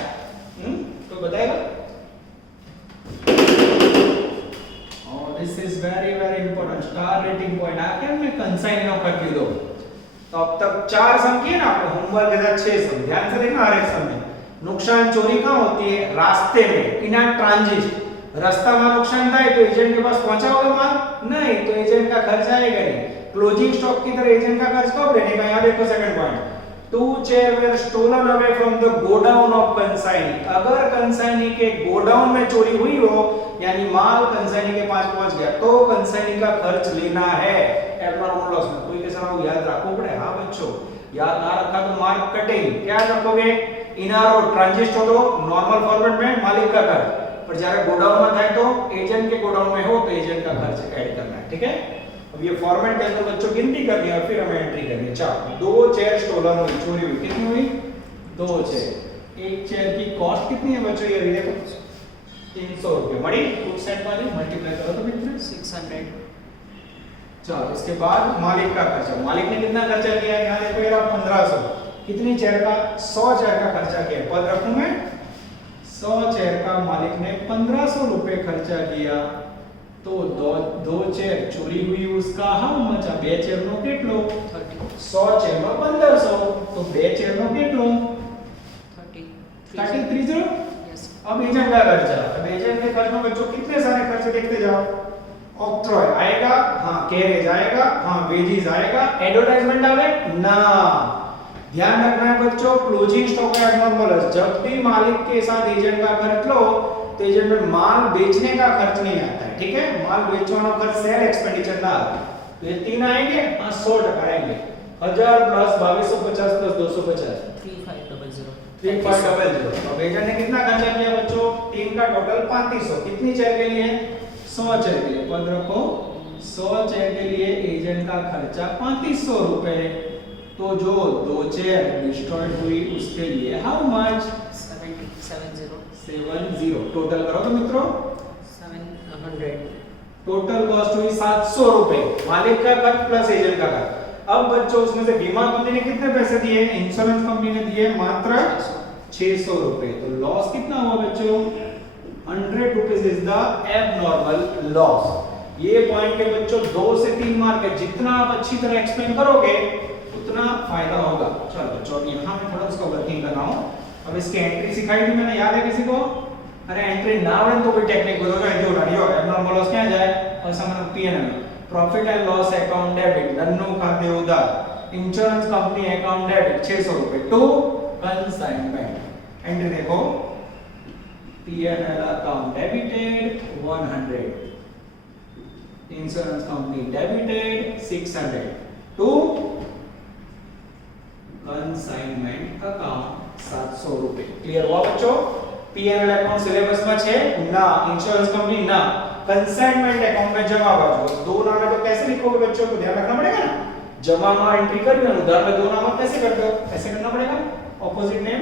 तो बताएगा। This is very very important, star rating point आके हमने कंसाइन नो कर दो। तो अब तक 4 सम किए ना आपको, होमवर्क के साथ 6 सम, ध्यान से देखना हर एक सम में। नुकसान चोरी कहां होती है, रास्ते में, इन ट्रांजिट। रास्ता में नुकसान था तो एजेंट के पास पहुंचा होगा माल, नहीं तो एजेंट का खर्च आएगा नहीं। क्लोजिंग स्टॉक की तरह एजेंट का खर्च कब रहने का, यहां देखो second point. 2 chairs were stolen away from the godown of consignee। अगर कंसाइनी के गोडाउन में चोरी हुई हो, यानी माल कंसाइनी के पास पहुंच गया, तो कंसाइनी का खर्च लेना है एबनॉर्मल लॉस में। कोई कैसा हो याद रखो पड़े। हाँ बच्चों, याद ना रखा तो मार्क कटिंग। क्या रखोगे, इनारो ट्रांजिट हो तो नॉर्मल फॉर्मेट में मालिक का खर्च, पर जब गोडाउन में था तो एजेंट के गोडाउन में हो तो एजेंट का खर्च ऐड करना है। ठीक है, अब ये फॉर्मेट के अंदर बच्चों गिनती करनी है और फिर हमें एंट्री करनी है। चलो 2 चेयर स्टोलन हुई, चोरी हुई, कितनी हुई? 2 चेयर। एक चेयर की कॉस्ट कितनी है बच्चों? ये देखो 300 रुपए मड़ी। टू सेट वाली मल्टीप्लाई करो तो कितने? 600। चलो इसके बाद मालिक का खर्चा। मालिक ने कितना खर्चा किया है? यहाँ देखो ये रहा 1500। कितनी चेयर का? 100 चेयर का खर्चा किया। पद रखूं मैं? 100 चेयर का मालिक ने 1500 रुपए खर्चा किया। तो दो चेयर चोरी हुई, उसका हाउ मच? आ 2 चेयर नो કેટલો? 100 चेयर में 1500, तो 2 चेयर नो કેટલો? 30। यस। अब एजेंट का खर्चा। अब एजेंट के खर्च में बच्चों कितने सारे खर्चे देखते जाओ। ऑक्ट्रॉय आएगा, हाँ कैरेज आएगा, हाँ वेजीज आएगा, एडवर्टाइजमेंट आवे ना। ध्यान रखना है बच्चों, क्लोजिंग स्टॉक है एबनॉर्मल है। जब भी मालिक के साथ एजेंट का खर्च लो तो एजेंट में माल बेचने का खर्च नहीं आता है, ठीक है? माल बेचने का खर्च सेल एक्सपेंडिचर ना आए। तो ये 3 आएंगे, हाँ 100% आएंगे। 1000 प्लस 2250 प्लस 250 3500। 3500। अब एजेंट ने कितना खर्चा किया बच्चों? 3 का टोटल 3500। कितनी चेयर के लिए? 100 चेयर के लिए। पद रखो 100 चेयर के लिए एजेंट का खर्चा 3500 रुपए। तो जो 2 चेयर डिस्ट्रॉयड हुई उसके लिए हाउ मच? 70। टोटल करो तो मित्रों 700। टोटल कॉस्ट हुई 700 रुपए। मालिक का खर्च प्लस एजेंट का खर्च। अब बच्चों उसमें से बीमा कंपनी ने कितने पैसे दिए? इंश्योरेंस कंपनी ने दिए मात्र 600 रुपए। तो लॉस कितना हुआ बच्चों? 100 rupees is the abnormal loss. ये पॉइंट के बच्चों 2 से 3 मार्क है। जितना आप अच्छी तरह एक्सप्लेन करोगे उतना फायदा होगा। चलो बच्चों यहाँ मैं थोड़ा उसका वर्किंग कर रहा हूँ। अब इसकी एंट्री सिखाई थी मैंने, याद है किसी को? अरे एंट्री ना आवड़े तो कोई टेक्निक बताओ जो उठानी हो। एबनॉर्मल लॉस क्या जाए? और समझ PNL profit and loss account debit, Nannu खाते उधार, इंश्योरेंस कंपनी अकाउंट डेबिट 600 रुपए टू कंसाइनमेंट। एंट्री देखो PNL account debited 100, insurance company debited 600 to consignment account 700 रुपए। क्लियर हुआ बच्चों? पीएनएल अकाउंट सिलेबस में है ना, इंश्योरेंस कंपनी ना, कंसाइनमेंट अकाउंट में जमा बाजू। दो नाम है तो कैसे लिखोगे बच्चों? को ध्यान रखना पड़ेगा ना। जमा में एंट्री करनी है, उधार में दो नाम कैसे करते हो? ऐसे करना पड़ेगा। ऑपोजिट नेम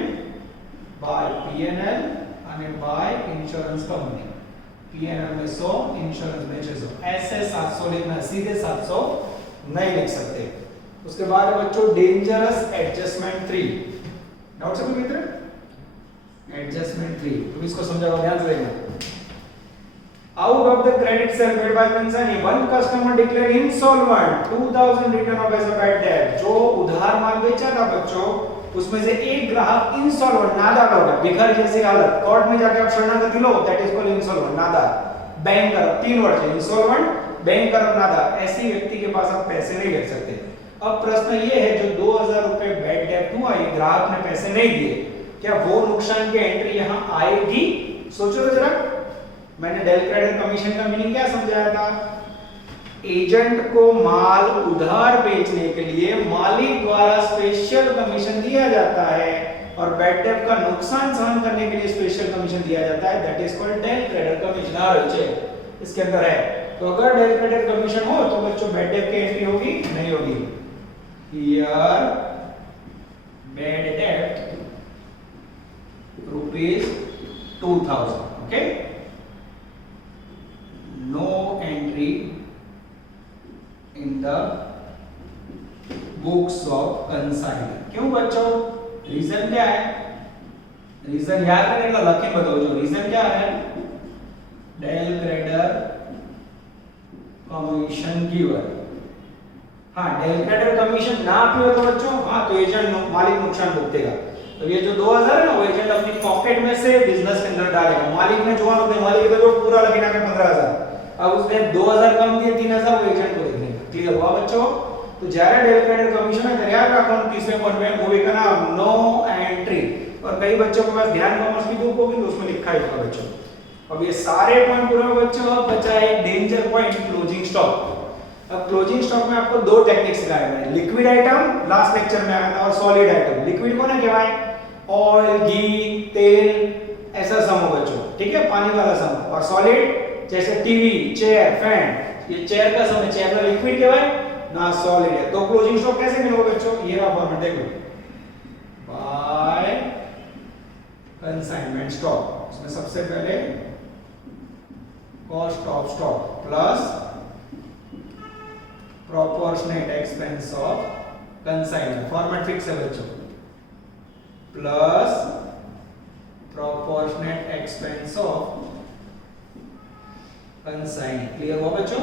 बाय पीएनएल और बाय इंश्योरेंस कंपनी। पीएनएल में 100, इंश्योरेंस में 600। ऐसे 700 लिखना, सीधे 700 नहीं लिख सकते। उसके बाद बच्चों डेंजरस एडजस्टमेंट 3। डाउट से कोई मित्र? एडजस्टमेंट 3 तुम इसको समझाओ, ध्यान से देखना। Out of the credit sale made by consignee, one customer declared insolvent, 2000 written off as a bad debt। जो उधार माल बेचा था बच्चों उसमें से एक ग्राहक इंसॉल्वेंट नादार हो गया, भिखारी जैसी हालत। कोर्ट में जाके आप शरणागति लो, दैट इज कॉल्ड इंसॉल्वेंट, नादार। बैंकर, 3 वर्ड है, इंसॉल्वेंट, बैंकर और नादार। ऐसी व्यक्ति के पास आप पैसे नहीं ले सकते। अब प्रश्न ये है जो 2000 रुपए बैड डेट हुआ, ये ग्राहक ने पैसे नहीं दिए, क्या वो नुकसान की एंट्री यहां आएगी? सोचो तो जरा। मैंने डेल क्रेडिट कमीशन का मीनिंग क्या समझाया था? एजेंट को माल उधार बेचने के लिए मालिक द्वारा स्पेशल कमीशन दिया जाता है और बैड डेट का नुकसान सहन करने के लिए स्पेशल कमीशन दिया जाता है, that is called del credit commission. और इसके अंदर है, तो अगर डेल क्रेडिट कमीशन हो तो बच्चों बैड डेट की एंट्री होगी? नहीं होगी। Here bad debt rupees 2000, okay? No entry in the books of consignee। क्यों बच्चों? रीजन क्या है? रीजन याद करने का लक्ष्य बताओ। जो रीजन क्या है? Del credit commission giver. हाँ, डेल क्रेडिट कमीशन ना पियो तो बच्चों हाँ तो एजेंट मालिक नुकसान भुगतेगा। तो ये जो 2000 है ना वो एजेंट अपनी पॉकेट में से बिजनेस के अंदर डालेगा। मालिक ने जो होते मालिक तो जो पूरा लगेगा 15000, अब उसने 2000 कम दिए 3000 वो एजेंट को दे देगा। क्लियर हुआ बच्चों? तो जरा डेल क्रेडिट कमीशन है याद रखो 30वें पॉइंट में मूवी का नाम नो एंट्री। और कई बच्चों के पास ध्यान कॉमर्स की बुक होगी तो उसमें लिखा है इसका बच्चों। अब ये सारे पॉइंट पूरा बच्चों, अब बचा है डेंजर पॉइंट क्लोजिंग स्टॉक। अब क्लोजिंग स्टॉक में आपको दो टेक्निक सिखाए गए, लिक्विड आइटम लास्ट लेक्चर में आया था और सॉलिड आइटम। लिक्विड को ना कहवाए ऑयल, घी, तेल ऐसा सम हो बच्चों, ठीक है, पानी वाला सम। और सॉलिड जैसे टीवी, चेयर, फैन, ये चेयर का समय, चेयर में लिक्विड कहेवाय ना सॉलिड है, तो क्लोजिंग स्टॉक कैसे मिलेगा बच्चों? ये रहा फॉर्मेट देख लो, बाय कंसाइनमेंट स्टॉक। इसमें सबसे पहले cost of stock plus proportionate expense of consignor, format fix है बच्चों, plus proportionate expense of consign. Clear हुआ बच्चों?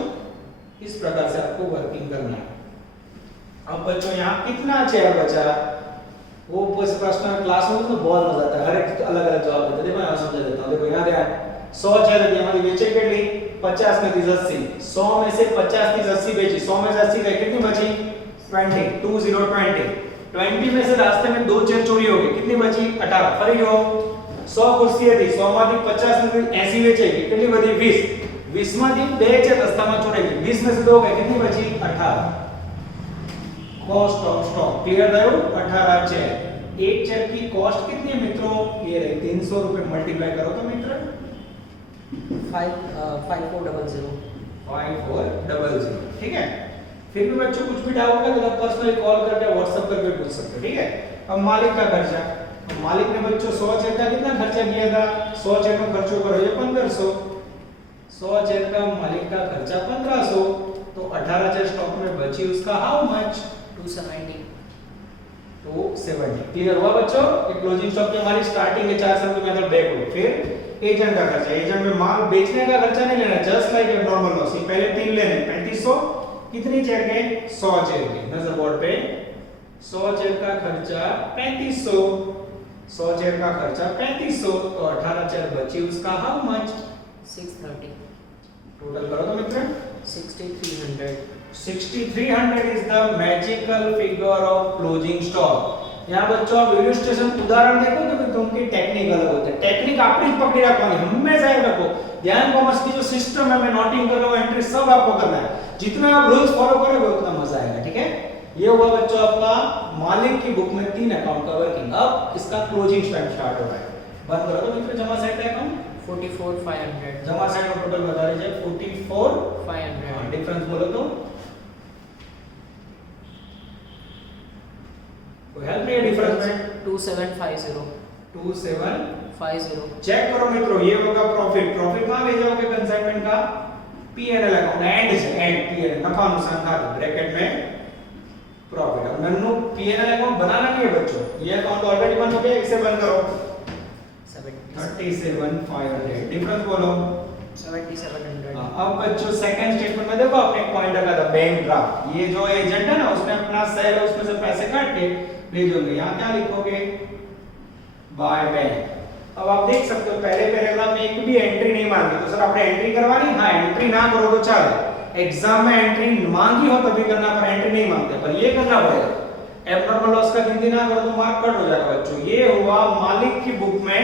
इस प्रकार से आपको वर्किंग करना है। अब बच्चों यहाँ कितना चेयर बचा? वो प्रश्न क्लास में तो बहुत मजा आता है, हर एक अलग अलग जवाब देते हैं। देखो यहाँ समझा देता हूँ, देखो यहाँ ध्यान, 100 चेयर थी हमारी, बेचे कितनी? 50 में थी 80, 100 में से 50 थी 80 बेची, 100 में से 80 गई, कितनी बची? 20, 20 में से रास्ते में 2 चेयर चोरी हो गई, कितनी बची? 18। फरी हो 100 कुर्सियां थी, 100 માંથી 50 में से 80 વેચાઈ, કેટલી બધી? 20, 20 માંથી 2 ચેર રસ્તામાં ચોરાઈ ગઈ, 20 में से 2 ગઈ, कितनी बची? 18। कॉस्ट ऑफ स्टॉक क्लियर થયું? 18 चेयर। एक चेयर की कॉस्ट कितनी है मित्रों? ये रही 300 रुपए, मल्टीप्लाई करो तो मित्र 5400। 5400, ठीक है। फिर भी बच्चों कुछ भी डाउट है तो आप पर्सनली कॉल करके व्हाट्सएप करके पूछ सकते हो, ठीक है। अब मालिक का खर्चा, मालिक ने बच्चों 100 चेयर का कितना खर्चा किया था? 100 चेयर का खर्चो करो ये 1500, 100 चेयर का मालिक का खर्चा 1500, तो 18 चेयर स्टॉक में बची, उसका हाउ मच? 270। 270। क्लियर हुआ बच्चों? ये क्लोजिंग स्टॉक की हमारी स्टार्टिंग के 4 सम की मेथड बैक हो। फिर एजेंट का खर्चा, एजेंट में माल बेचने का खर्चा नहीं लेना, just like a normal loss. पहले 3 लेने, 3500, कितनी चेयर के? 100 चेयर के। नजर बोर्ड पे 100 चेयर का खर्चा 3500, 100 चेयर का खर्चा 3500, तो 18 चेयर बची, उसका हाउ मच? 630। टोटल करो तो मित्र 6300। 6300 is the magical figure of closing stock। यहाँ बच्चों आप इलस्ट्रेशन उदाहरण देखो तो मित्रों की टेक्निक अलग होते हैं, टेक्निक आपने पकड़ी रखवानी, हमेशा याद रखो। ध्यान कॉमर्स की जो सिस्टम है, मैं नोटिंग कर रहा हूँ, एंट्री सब आपको करना है, जितना आप रूल्स फॉलो करोगे उतना मजा आएगा, ठीक है। ये हुआ बच्चों आपका मालिक की बुक में 3 अकाउंट का वर्किंग। अब इसका क्लोजिंग टाइम स्टार्ट हो रहा है, बंद करो तो मित्र जमा साइड का अकाउंट 44500। जमा साइड का टोटल बता दीजिए 44500। डिफरेंस बोलो तो कोई हेल्प नहीं है डिफरेंस में? 2750। 2750। चेक करो मित्रों, ये होगा प्रॉफिट, प्रॉफिट कहां ले जाओगे? कंसाइनमेंट का पीएनएल अकाउंट, एंड पीएनएल नफा नुकसान खाता, ब्रैकेट में प्रॉफिट। अब नन्नू पीएनएल अकाउंट बनाना नहीं है बच्चों, ये अकाउंट ऑलरेडी बंद हो गया, इसे बंद करो 37500। डिफरेंस बोलो 7700। अब बच्चों सेकंड स्टेटमेंट में देखो आपने एक पॉइंट रखा था बैंक ड्राफ्ट, ये जो एजेंट है ना उसने अपना सेल है उसमें से पैसे काट के ले जाओगे, यहाँ क्या लिखोगे? By bank. अब आप देख सकते हो पहले पैराग्राफ में एक भी एंट्री नहीं मांगी, तो सर आपने एंट्री करवानी? हाँ, एंट्री ना करो तो चले, एग्जाम में एंट्री मांगी हो तभी करना, पर एंट्री नहीं मांगते, पर ये करना पड़ेगा। एबनॉर्मल लॉस का गिनती ना करो तो मार्क कट हो जाएगा बच्चों। ये हुआ मालिक की बुक में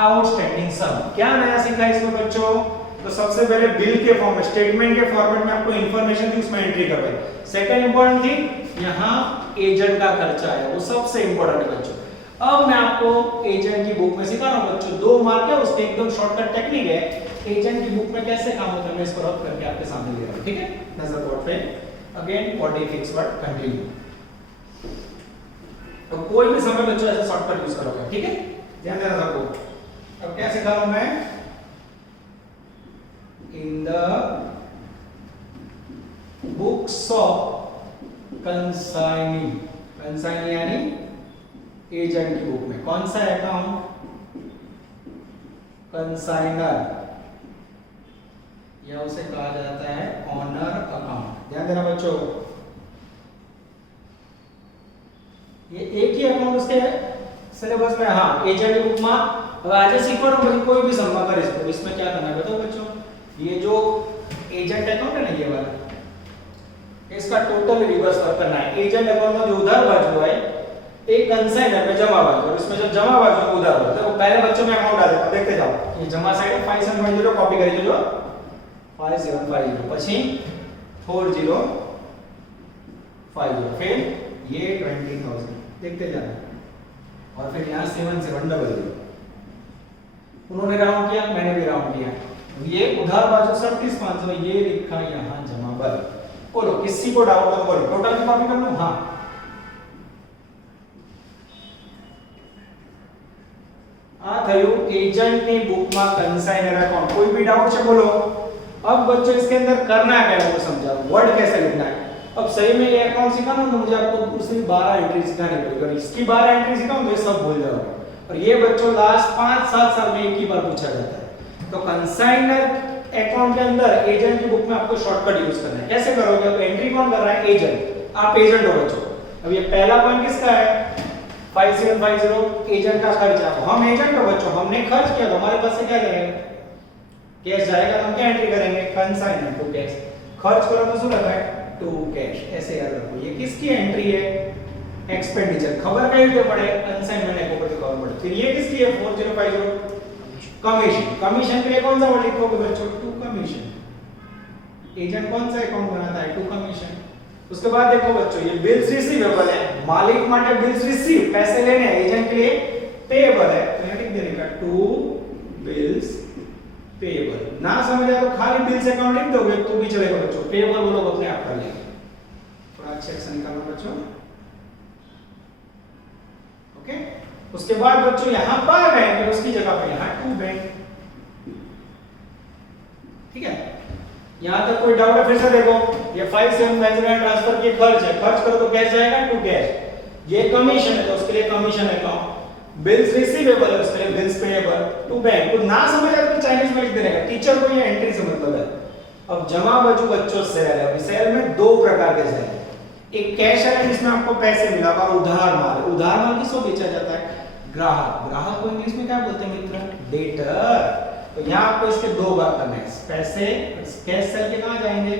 आउटस्टैंडिंग सम। क्या नया सीखा इसमें बच्चों? तो सबसे पहले बिल के फॉर्म में, स्टेटमेंट के फॉर्मेट में आपको इंफॉर्मेशन थी, उसमें एंट्री करवाई। सेकंड इंपॉर्टेंट थी यहाँ एजेंट का खर्चा है, वो सबसे इंपॉर्टेंट है बच्चों। अब मैं आपको एजेंट की बुक में सिखा रहा हूँ बच्चों, 2 मार्क है उसके, एकदम शॉर्टकट टेक्निक है। एजेंट की बुक में कैसे काम होता है मैं इसको रब करके आपके सामने ले रहा हूँ, ठीक है। नजर बोर्ड पे अगेन 40 फिक्स वर्ड कंटिन्यू। तो कोई भी समय बच्चों ऐसा शॉर्टकट यूज करोगे, ठीक है, ध्यान देना सबको। अब क्या सिखा रहा हूं मैं? इन the books of consignee, consignee यानी एजेंट की बुक में, कौन सा अकाउंट? कंसाइनर, या उसे कहा जाता है ऑनर अकाउंट। ध्यान देना बच्चों, ये एक ही अकाउंट उसके सिलेबस में, हाँ एजेंट की बुक में। अब आज सीखो ना कोई भी सम्मा कर इसको, इसमें क्या करना है बताओ बच्चों? ये जो एजेंट अकाउंट है ना ये वाला, इसका टोटल रिवर्स करना है। एजेंट अकाउंट में जो उधार बाजू है एक कंसाइनर में जमा बाजू, और इसमें जो जमा बाजू है उधार बाजू। देखो पहले बच्चों में अकाउंट डाल देता, देखते जाओ। ये जमा साइड है 5750, कॉपी करी जो 5750, પછી 4050, फिर ये 20000, देखते जाना, और फिर यहाँ 7700। उन्होंने राउंड किया, मैंने भी राउंड किया। ये उधार बाजू 37,500, ये लिखा यहाँ जमा 1। बोलो किसी को डाउट हो बोलो, टोटल की कॉपी कर लो। हाँ આ થયું એજન્ટની બુકમાં કન્સાઇનર અકાઉન્ટ। कोई भी डाउट છે बोलो। अब बच्चों इसके अंदर करना क्या है वो समझाओ, वर्ड कैसे लिखना है। अब सही में ये अकाउंट सिखाना तो मुझे आपको दूसरी 12 एंट्री सिखानी पड़ेगी, और इसकी 12 एंट्री सिखाऊं तो ये सब भूल जाओगे। और ये बच्चों लास्ट 5-7 साल में एक ही बार पूछा जाता है। तो कंसाइनर अकाउंट के अंदर एजेंट की बुक में आपको शॉर्टकट यूज करना है। कैसे करोगे? अब एंट्री कौन कर रहा है? एजेंट। आप एजेंट हो बच्चों। अब ये पहला पॉइंट किसका है? 5750 एजेंट का खर्च है। हम एजेंट हो बच्चों, हमने खर्च किया तो हमारे पास से क्या जाएगा? कैश जाएगा। तो हम क्या एंट्री करेंगे? Consignment to cash. खर्च करो तो શું લખાય? To cash. ऐसे याद रखो। ये किसकी एंट्री है? एक्सपेंडिचर। खबर कई રીતે પડે? कंसाइनमेंट को ऊपर खबर पड़े। फिर ये किसकी है? 4050 कमीशन। कमीशन के लिए कौन सा वर्ड लिखोगे बच्चों? To commission. एजेंट कौन सा अकाउंट बनाता है? To commission. उसके बाद देखो बच्चों ये बिल्स रिसीवेबल है, मालिक माटे बिल्स रिसीव पैसे लेने हैं, एजेंट के लिए पेएबल है। तो यहां लिख देने का टू बिल्स पेएबल। ना समझ आए तो खाली बिल्स अकाउंट लिख दोगे तो भी चलेगा बच्चों। पेएबल वो लोग अपने आप कर लेंगे। थोड़ा अच्छे से निकालो बच्चों। ओके। उसके बाद बच्चों यहां पर बैंक है, उसकी जगह पे यहां टू बैंक। ठीक है। यहां तक कोई डाउट है? फिर से देखो, ये 5750 ट्रांसफर के खर्च है, खर्च करो तो कैश जाएगा? To cash. ये कमीशन है तो उसके लिए कमीशन अकाउंट। बिल्स रिसीवेबल है उसके लिए बिल्स पेएबल टू बैंक। तो ना समझ आए तो चाइनीज में लिख देने का। टीचर को ये एंट्री से मतलब है। अब जमा बाजू बच्चों सेल है। अब सेल में दो प्रकार के सेल है। एक कैश है जिसमें आपको पैसे मिला, और उधार माल। उधार माल किसको बेचा जाता है? ग्राहक। ग्राहक को इंग्लिश में क्या बोलते हैं मित्र? डेटर। तो यहाँ आपको इसके दो बार करना है। पैसे कैश सेल के कहां जाएंगे?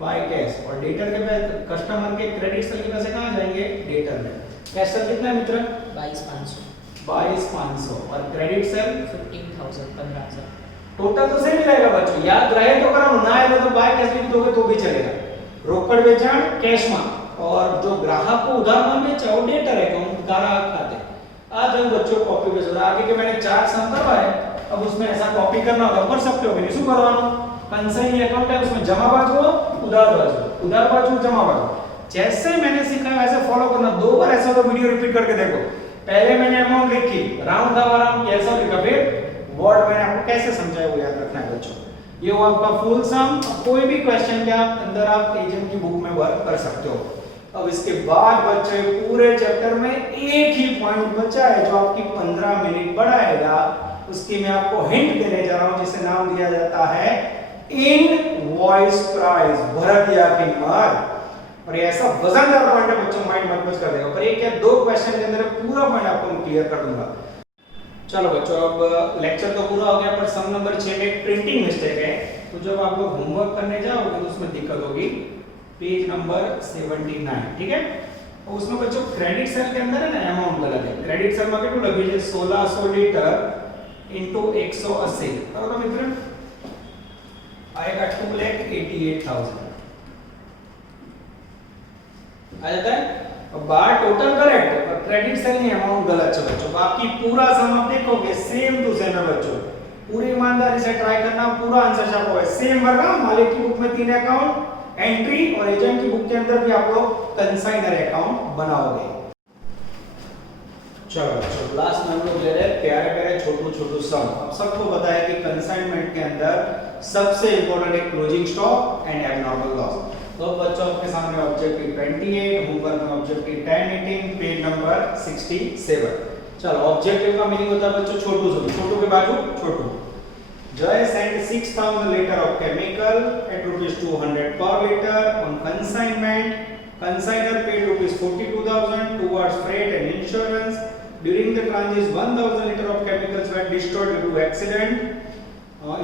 By cash. और डेटर के पैसे, कस्टमर के क्रेडिट सेल के पैसे कहां जाएंगे? डेटर में। कैश सेल कितना है मित्र? 22,500 22,500। और क्रेडिट सेल 15,000 15,000। टोटल तो सेम ही रहेगा बच्चों। याद रहे तो करो, ना आए तो बाय कैश लिख दोगे तो भी चलेगा। रोकड़ बेचाण कैश में, और जो ग्राहक को उधार माल बेचा वो डेटर अकाउंट ग्राहक खाते। आज हम बच्चों कॉपी पे जोड़ा आगे के मैंने 4 सम करवाए। अब उसमें ऐसा कॉपी करना होगा, कर सकते हो। नहीं शू करवानो? कंसाइनी अकाउंट है, उसमें जमा बाजू उधार बाजू, उधार बाजू जमा बाजू। जैसे मैंने सिखाया वैसे फॉलो करना। 2 बार ऐसा तो वीडियो रिपीट करके देखो। पहले मैंने अमाउंट लिखी, राउंड था राउंड कैसा लिखा, फिर वर्ड मैंने आपको कैसे समझाया वो याद रखना है बच्चों। ये वो आपका फुल सम। कोई भी क्वेश्चन के आप अंदर आप एजेंट की बुक में वर्क कर सकते हो। अब इसके बाद बच्चे पूरे चैप्टर में एक ही पॉइंट बचा है जो आपकी 15 मिनट बढ़ाएगा। उसकी मैं आपको हिंट देने जा रहा हूं, जिसे नाम दिया जाता है इनवॉइस प्राइस, भरतिया कीमत। और ये ऐसा वजनदार पॉइंट है बच्चों, माइंड मत कुछ कर देगा। पर एक या दो क्वेश्चन के अंदर पूरा पॉइंट आपको मैं क्लियर कर दूंगा। चलो बच्चों, अब लेक्चर तो पूरा हो गया, पर सम नंबर 6 में एक प्रिंटिंग मिस्टेक है। तो जब आप लोग होमवर्क करने जाओगे तो उसमें दिक्कत होगी। पेज नंबर 79, ठीक है। और उसमें बच्चों क्रेडिट सेल के अंदर है ना अमाउंट गलत है। क्रेडिट सेल में कितना लगी है? 1600 लीटर इनटू 180 करो तो मित्र आएगा 2,88,000 आ जाता है। अब बाहर टोटल करेक्ट और क्रेडिट सेल में अमाउंट गलत है बच्चों। बाकी पूरा सम आप देखोगे सेम टू सेम है बच्चों। पूरी ईमानदारी से ट्राई करना, पूरा आंसर छापो है सेम वर्गा। मालिक की बुक में 3 अकाउंट एंट्री, और एजेंट की बुक के अंदर भी आप लोग कंसाइनर अकाउंट बनाओगे। चलो लास्ट में हम लोग ले रहे हैं प्यारे प्यारे छोटू सम। अब सबको पता है कि कंसाइनमेंट के अंदर सबसे इंपॉर्टेंट है closing stock and abnormal loss. तो बच्चों आपके सामने ऑब्जेक्टिव 28, होमवर्क में ऑब्जेक्टिव 10, 18, पेज नंबर 67। चलो ऑब्जेक्टिव का मीनिंग होता है बच्चों छोटू के बाजू छोटू। Joy sent 6,000 liter of chemical at ₹200 per liter on consignment. Consignor paid ₹42,000 towards freight and insurance. During the transit, 1,000 liter of chemicals were destroyed due to accident.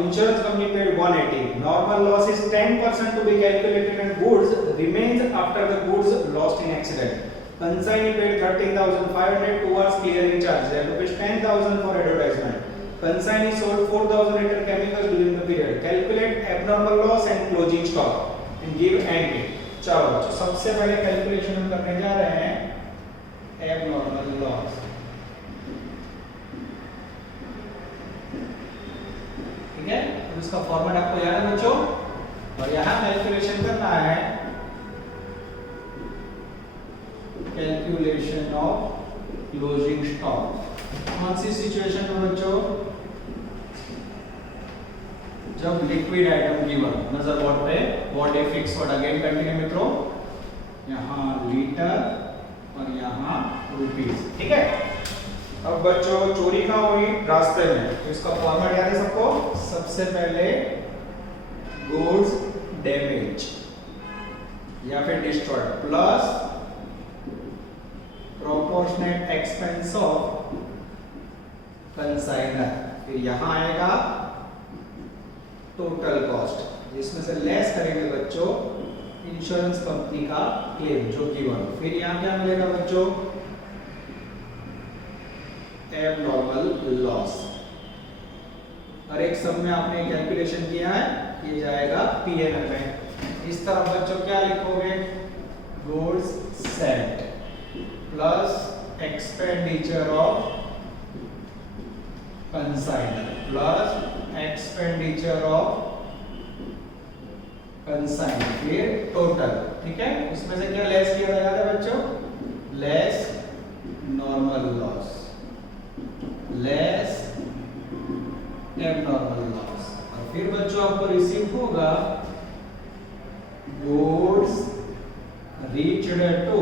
Insurance company paid 180. Normal loss is 10% to be calculated and goods remains after the goods lost in accident. Consignee paid 13,500 towards clearing charges. They have to pay 10,000 for advertisement. Consignee sold 4,000 liter chemicals during the period. Calculate abnormal loss and closing stock and give entry. चलो बच्चों सबसे पहले calculation हम करने जा रहे हैं abnormal loss। ठीक है, तो इसका फॉर्मेट आपको याद है बच्चों? और यहाँ कैलकुलेशन करना है कैलकुलेशन ऑफ क्लोजिंग स्टॉक। कौन सी सिचुएशन में बच्चों? जब लिक्विड आइटम गिवन, नजर बोर्ड पे, what a fix word, again continue मित्रों, यहाँ लीटर और यहाँ रुपीस, ठीक है। अब बच्चों चोरी कहाँ हुई? रास्ते में, तो इसका फॉर्मेट याद है सबको? सबसे पहले गुड्स डैमेज या फिर destroyed plus proportionate expense of consignor, फिर यहां आएगा टोटल कॉस्ट, जिसमें से लेस करेंगे बच्चों इंश्योरेंस कंपनी का क्लेम जो गिवन, फिर यहां क्या मिलेगा बच्चों? Abnormal loss. और एक सम में आपने कैलकुलेशन किया है, ये जाएगा पीएनएल में। इस तरफ बच्चों क्या लिखोगे? Goods set plus expenditure of consignor plus expenditure of consignor, फिर टोटल, ठीक है। उसमें से क्या लेस किया जाता है बच्चों? Less normal loss, less abnormal loss. और फिर बच्चों आपको रिसीव होगा goods reached to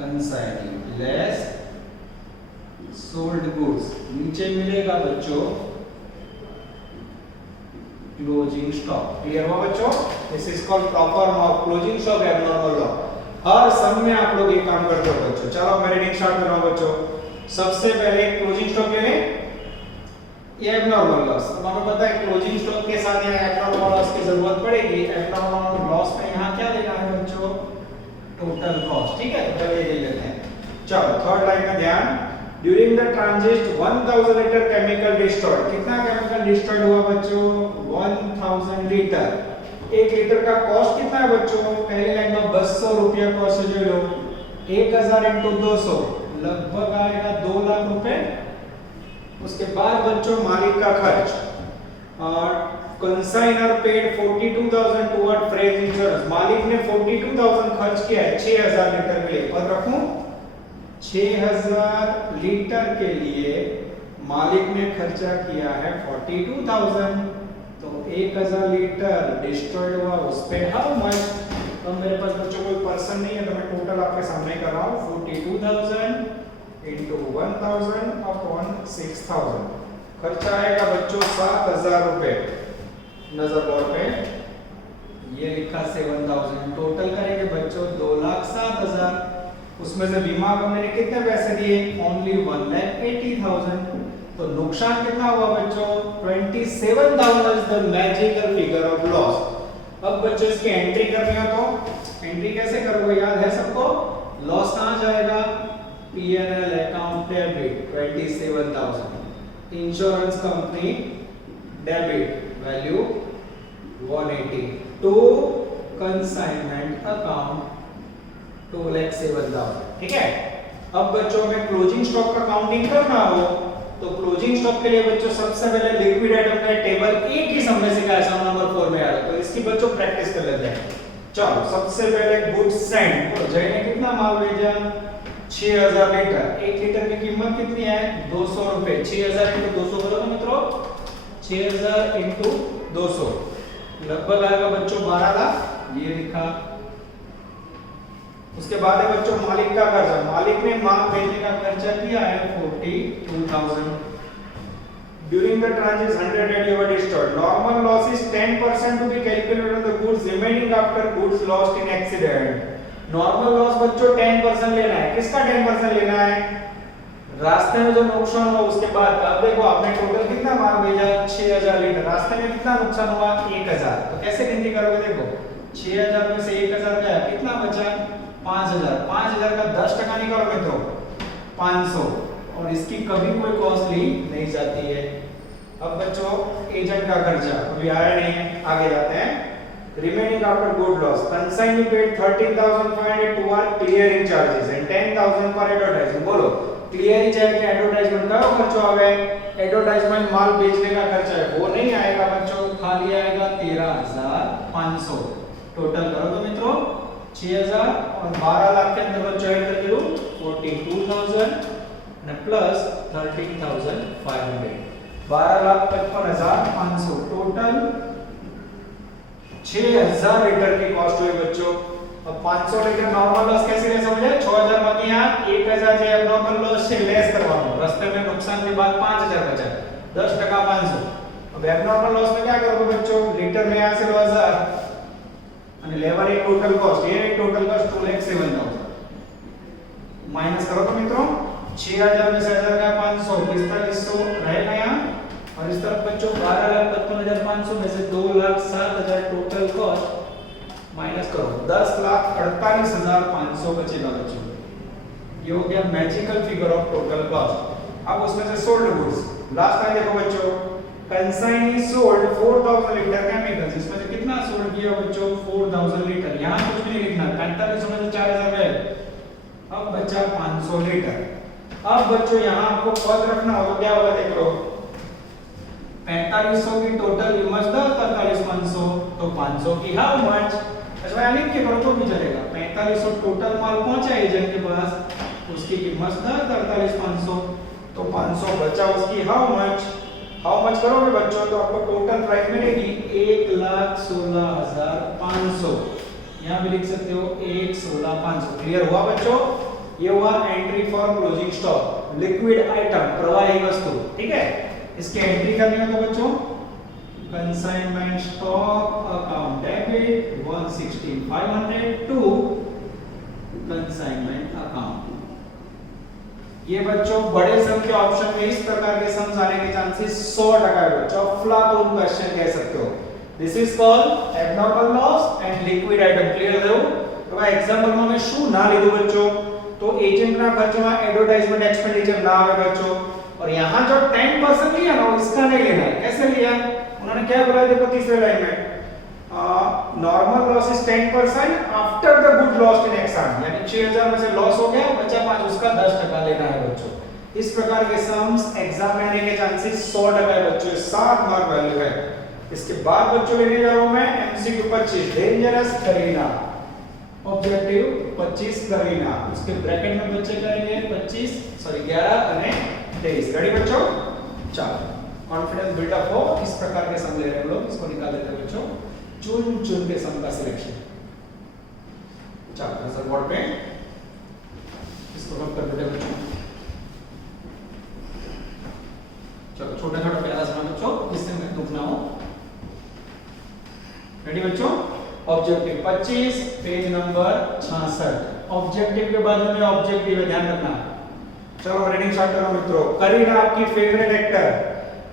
consigning less sold goods, नीचे मिलेगा बच्चों क्लोजिंग स्टॉक। क्लियर हुआ बच्चों? This is called proper of closing stock abnormal loss. हर सम में आप लोग ये काम करते हो बच्चों। चलो मैं रीडिंग स्टार्ट कर रहा हूं बच्चों। सबसे पहले क्लोजिंग स्टॉक ले लें, ये एबनॉर्मल लॉस। अब हमें पता है क्लोजिंग स्टॉक के साथ यहाँ एबनॉर्मल लॉस की जरूरत पड़ेगी। एबनॉर्मल लॉस में यहाँ क्या लेना है बच्चों? टोटल कॉस्ट, ठीक है। तो पहले ये लेते हैं। चलो थर्ड लाइन में ध्यान, during the transit 1000 litre chemical destroyed. कितना केमिकल डिस्ट्रॉयड हुआ बच्चों? 1000 लीटर। 1 लीटर का कॉस्ट कितना है बच्चों? पहली लाइन में 200 रुपया कॉस्ट जो लो, 1000 into 200 लगभग आएगा 2 लाख रुपए। उसके बाद बच्चों मालिक का खर्च, और consignor paid 42000 toward fresh insurance. मालिक ने 42000 खर्च किया है 6000 लीटर के लिए। पर रखूं 6000 लीटर के लिए मालिक ने खर्चा किया है 42000, तो 1000 लीटर डिस्ट्रॉयड हुआ, उस पे हाउ मच? तो मेरे पास बच्चों कोई पर्सन नहीं है, तो मैं टोटल आपके सामने कर रहा हूं। 42000 into 1000 upon 6000, खर्चा आएगा बच्चों 7000 रुपए। नजर बोर्ड पे ये लिखा 7000, टोटल करेंगे बच्चों 2,07,000। उसमें से बीमा कंपनी ने कितने पैसे दिए? ओनली 1,80,000। तो नुकसान कितना हुआ बच्चों? 27,000 is the magical figure of loss. अब बच्चों इसकी एंट्री करनी हो तो एंट्री कैसे करोगे? याद है सबको? लॉस कहां जाएगा? P&L account debit 27,000, insurance company debit value 180 to consignment account 2,07,000, ठीक है। अब बच्चों में क्लोजिंग स्टॉक का काउंटिंग करना हो तो क्लोजिंग स्टॉक के लिए बच्चों सबसे पहले लिक्विड आइटम का टेबल एक ही समय से का सम नंबर 4 में आ रहा है, तो इसकी बच्चों प्रैक्टिस कर लेते हैं। चलो सबसे पहले गुड्स सेंड, तो जय ने कितना माल भेजा? 6000 लीटर। 1 लीटर की कीमत कितनी है? 200 रुपए। 6000 into 200 बोलो ना मित्रों, 6000 into 200 लगभग आएगा बच्चों 12 लाख, ये लिखा। उसके बाद है बच्चों मालिक का खर्चा। मालिक ने माल भेजने का खर्चा किया है 42,000। During the transit 100 and you were destroyed. Normal loss is 10% to be calculated on the goods remaining after goods lost in accident. Normal loss बच्चों 10% लेना है। किसका 10% लेना है? रास्ते में जो नुकसान हुआ उसके बाद। अब देखो आपने टोटल कितना माल भेजा? 6000 लीटर। रास्ते में कितना नुकसान हुआ? 1000। तो कैसे गिनती करोगे? देखो 6000 में से 1000 गया, कितना बचा? 5000। 5000 का 10% निकालो मित्रों, 500। और इसकी कभी कोई कॉस्ट ली नहीं जाती है। अब बच्चों एजेंट का खर्चा अभी आया नहीं है, आगे जाते हैं। Remaining after good loss, consignee paid 13,500 toward clearing charges and 10,000 for advertising. बोलो clearing charge के advertisement का खर्चा आ गया। advertisement माल बेचने का खर्चा है, वो नहीं आएगा बच्चों। खाली आएगा 13,500। टोटल करो तो मित्रों 6,000 और 12 लाख के अंदर बच्चों ऐड करके लो 42,000 और प्लस 13,500। 12,55,500 टोटल 6,000 लीटर की कॉस्ट हुई बच्चों। अब 500 लीटर नॉर्मल लॉस कैसे ले समझे? 6,000 मत यहाँ 1,000 जो एब्नॉर्मल लॉस से लेस करवानो, रास्ते में नुकसान के बाद 5,000 बचा, 10% 500। अब एब्नॉर्मल लॉस में क्या करोगे बच्चों? लीटर में यहाँ से लो 1000 અને લેવાની ટોટલ કોસ્ટ, એ ટોટલ કોસ્ટ 2,07,000 माइनस करो तो मित्रों 6,000 में से 1000 का 500 4500 रहेगा यहाँ, और इस तरफ बच्चों 12,55,500 में से 2,07,000 टोटल कॉस्ट माइनस करो 10,48,500 बचेगा बच्चों। ये हो गया magical figure of total cost. अब उसमें से सोल्ड गुड्स लास्ट में देखो बच्चों, कंसाइनी सोल्ड 4,000 लीटर केमिकल्स, इसमें से कितना सोल्ड किया बच्चों? 4,000 लीटर। यहाँ कुछ भी नहीं लिखना, 4500 में से 4,000 गए, अब बचा 500 लीटर। अब बच्चों यहाँ आपको पद रखना हो तो क्या होगा देख लो, 4500 की टोटल कीमत 43,500 तो 500 की हाउ मच? अच्छा यहाँ लिख के करो तो भी चलेगा। 4500 टोटल माल पहुंचा एजेंट के पास, उसकी कीमत 43,500 तो 500 बचा, उसकी हाउ मच? हाउ मच करोगे बच्चों तो आपको टोटल प्राइस मिलेगी 1,16,500। यहाँ भी लिख सकते हो 1,16,500। क्लियर हुआ बच्चों? ये हुआ entry for closing stock, liquid item, प्रवाही वस्तु। ठीक है, इसकी एंट्री करनी हो तो बच्चों consignment stock account debit 116,500 to consignment account. ये बच्चों बड़े सम के ऑप्शन में इस प्रकार के सम्स आने के चांसेस 100% है बच्चों। अफलातून क्वेश्चन कह सकते हो। This is called abnormal loss and liquid item. Clear है? तो भाई एग्जांपल में मैं શું ના લીધું बच्चों? तो एजेंट ना खर्चों में एडवर्टाइजमेंट एक्सपेंडिचर ना आवे बच्चों। और यहाँ जो 10% लिया ना इसका नहीं लेना है। कैसे लिया? उन्होंने क्या बोला देखो तीसरे लाइन में, normal loss is 10% after the good lost in action, यानी 6,000 में से लॉस हो गया, बचा 5, उसका 10% लेना है बच्चों। इस प्रकार के सम्स एग्जाम में आने के चांसेस 100% है बच्चों। 7 मार्क वैल्यू है। इसके बाद बच्चों लेने जा रहा हूं मैं MCQ 25, dangerous Kareena, objective 25 Kareena. उसके ब्रैकेट में बच्चे करेंगे 11 અને 23। रेडी बच्चों? चलो कॉन्फिडेंस बिल्डअप हो, इस प्रकार के सम ले रहे हैं लोग, इसको निकाल देते हैं बच्चों। चुन के सम का सिलेक्शन। चलो आंसर बोर्ड पे इसको नोट कर देते बच्चों। चलो छोटा प्यारा सा बच्चों, जिससे मैं दुख ना हो। रेडी बच्चों? Objective 25 page number 66। ऑब्जेक्टिव के बाद में ऑब्जेक्टिव है, ध्यान रखना। चलो रीडिंग स्टार्ट करो मित्रों। करीना आपकी favourite actor,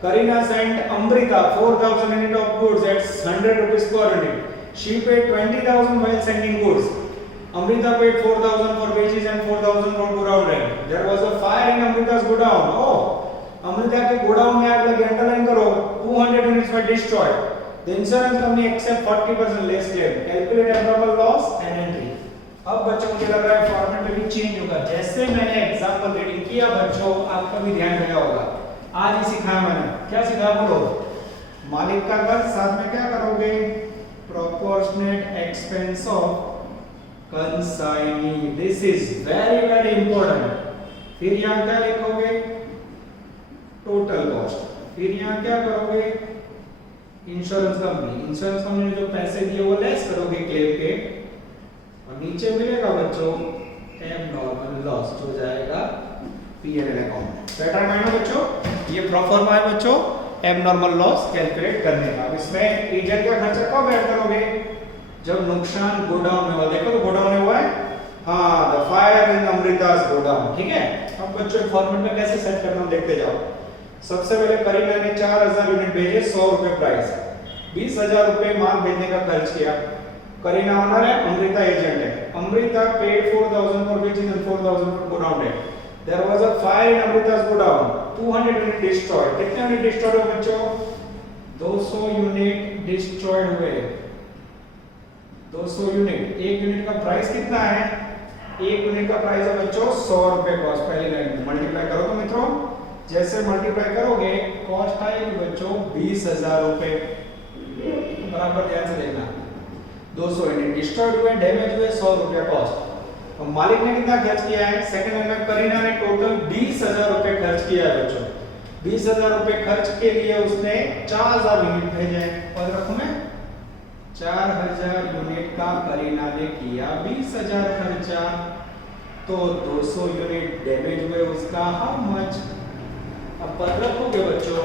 Karina sent Amrita 4,000 unit of goods at 100 rupees per unit. She paid 20,000 while sending goods. Amrita paid 4,000 for wages and 4,000 for godown rent. There was a fire in Amrita's godown. Oh, Amrita के godown में आग लगी। Underline करो 200 units were destroyed. The insurance company accept 40% less claim. Calculate abnormal loss and entry. अब बच्चों मुझे लग रहा है फॉर्मेट में भी चेंज होगा। जैसे मैंने एग्जांपल रीडिंग किया बच्चों, आपका भी ध्यान गया होगा। आज ही सिखाया मैंने। क्या सिखाया बोलो? मालिक का कर, साथ में क्या करोगे? Proportionate expense of consignee. This is very important. फिर यहाँ क्या लिखोगे? Total cost. फिर यहाँ क्या करोगे? इंश्योरेंस कंपनी ने जो पैसे दिए वो लेस करोगे क्लेम के, और नीचे मिलेगा बच्चों एब्नॉर्मल लॉस, जो जाएगा P&L अकाउंट। पैटर्न माइंड बच्चों, ये प्रोफॉर्मा है बच्चों एब्नॉर्मल लॉस कैलकुलेट करने का। इसमें एजेंट का खर्चा कब ऐड करोगे? जब नुकसान गोडाउन में हुआ। देखो तो गोडाउन में हुआ है, हाँ, द फायर इन अमृतास गोडाउन। ठीक है, अब बच्चों फॉर्मेट में कैसे सेट करना है देखते जाओ। सबसे पहले करीना ने 4,000 यूनिट भेजे, 100 रुपए प्राइस, 20,000 रुपए माल भेजने का खर्च किया। करीना ओनर है, अमृता एजेंट है। Amrita paid 4,000 for wages and 4,000 for godown rent. There was a fire in Amrita's godown. 200 unit destroyed. कितने यूनिट डिस्ट्रॉयड हुए बच्चों? 200 यूनिट डिस्ट्रॉयड हुए। 200 यूनिट। एक यूनिट का प्राइस कितना है? एक यूनिट का प्राइस है बच्चों 100 रुपए कॉस्ट। पहली लाइन में मल्टीप्लाई करो तो मित्रों, जैसे मल्टीप्लाई करोगे कॉस्ट आएगी बच्चों 20,000 रुपए। बराबर ध्यान से देखना। 200 यूनिट डिस्ट्रॉयड हुए, डैमेज हुए, 100 रुपया कॉस्ट। तो मालिक ने कितना खर्च किया है? सेकंड हैंड में करीना ने टोटल 20,000 रुपए खर्च किया है बच्चों। 20,000 रुपए खर्च के लिए उसने 4,000 यूनिट भेजे हैं। और रखूं मैं 4,000 यूनिट का करीना ने किया 20,000 खर्चा, तो 200 यूनिट डैमेज हुए, उसका हाउ मच? अब पर रखोगे बच्चों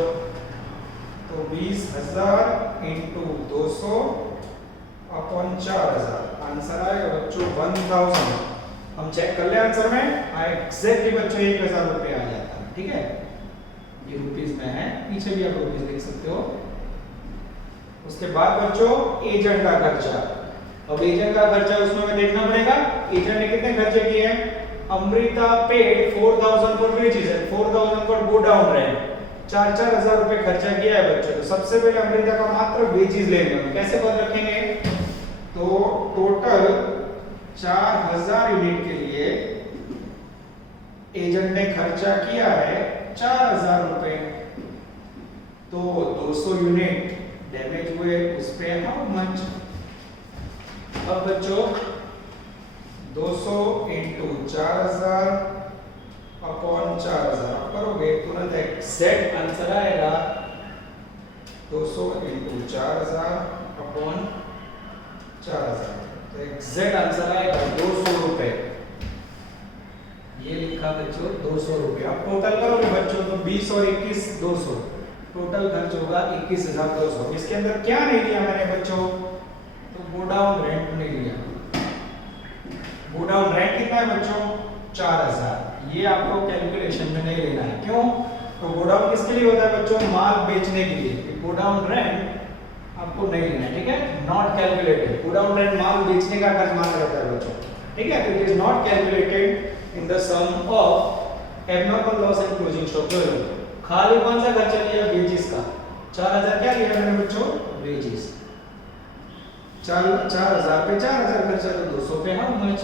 तो 20,000 इंटू 200 अपॉन 4,000, आंसर आएगा बच्चों 1000। हम चेक कर ले आंसर में, एग्जैक्टली बच्चों 1,000 रुपए आ जाता है। ठीक है, ये रुपीस में है, पीछे भी आप रुपीस लिख सकते हो। उसके बाद बच्चों एजेंट का खर्चा। अब एजेंट का खर्चा उसमें हमें देखना पड़ेगा, एजेंट ने कितने खर्चे किए हैं। Amrita paid 4,000 for wages, 4,000 for go down rent, 4,000 रुपए खर्चा किया है बच्चों। तो सबसे पहले अमृता का मात्र वेजेस लेंगे, कैसे पद रखेंगे? तो टोटल 4,000 यूनिट के लिए एजेंट ने खर्चा किया है 4,000 रुपए, तो 200 यूनिट डैमेज हुए, उस पे हाउ मच? अब बच्चों 200 इंटू 4,000 अपॉन 4,000 आप करोगे तुरंत एग्जैक्ट आंसर आएगा 200 इंटू 4,000 अपॉन 4,000, तो एग्जैक्ट आंसर आएगा 200 रुपए। ये लिखा बच्चों 200 रुपए। अब टोटल करोगे बच्चों तो 20 और 21 200, टोटल खर्च होगा 21,200। इसके अंदर क्या नहीं लिया मैंने बच्चों? तो गोडाउन रेंट नहीं लिया। गोडाउन रेंट कितना है बच्चों? 4,000। ये आपको कैलकुलेशन में नहीं लेना है। क्यों? तो गोडाउन किसके लिए होता है बच्चों? माल बेचने के लिए। गोडाउन रेंट आपको नहीं लेना है, ठीक है, नॉट कैलकुलेटेड। गोडाउन रेंट माल बेचने का खर्च माना जाता है बच्चों, ठीक है, तो it is not calculated in the sum of abnormal loss and closing stock. खाली कौन सा खर्चा लिया? वेजेस का। 4,000 क्या लिया मैंने बच्चों? वेजेस। 4,000 पे 4,000 खर्चा, तो 200 पे हाउ मच?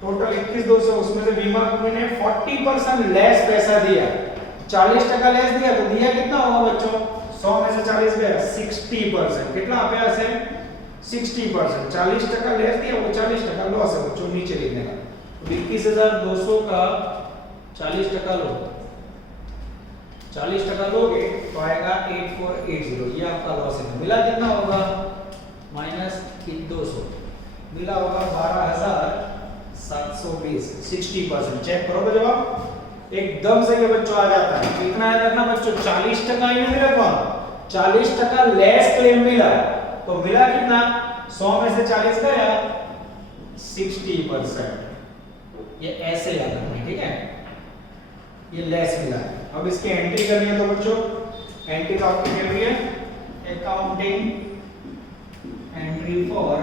टोटल 21,200। उसमें से बीमा कंपनी ने 40% लेस पैसा दिया, 40% लेस दिया, तो दिया कितना होगा बच्चों? 100 में से 40 गया 60%। कितना पे से 60%, 40% लेस दिया, वो 40% लॉस है बच्चों, नीचे लिखने का। तो 21,200 का 40% लो, 40% लोगे तो आएगा 8480, ये आपका लॉस है। मिला कितना होगा? माइनस 200, मिला होगा 12,720, 60%। चेक करो तो जवाब एकदम से ये बच्चों आ जाता है। कितना याद रखना बच्चों? 40% ही नहीं रखा, 40% लेस क्लेम मिला, तो मिला कितना? 100 में से 40 गया 60%। ये ऐसे याद रखना, ठीक है, ये लेस मिला है। अब इसकी एंट्री करनी है, तो बच्चों एंट्री तो आपकी क्या है? Accounting entry for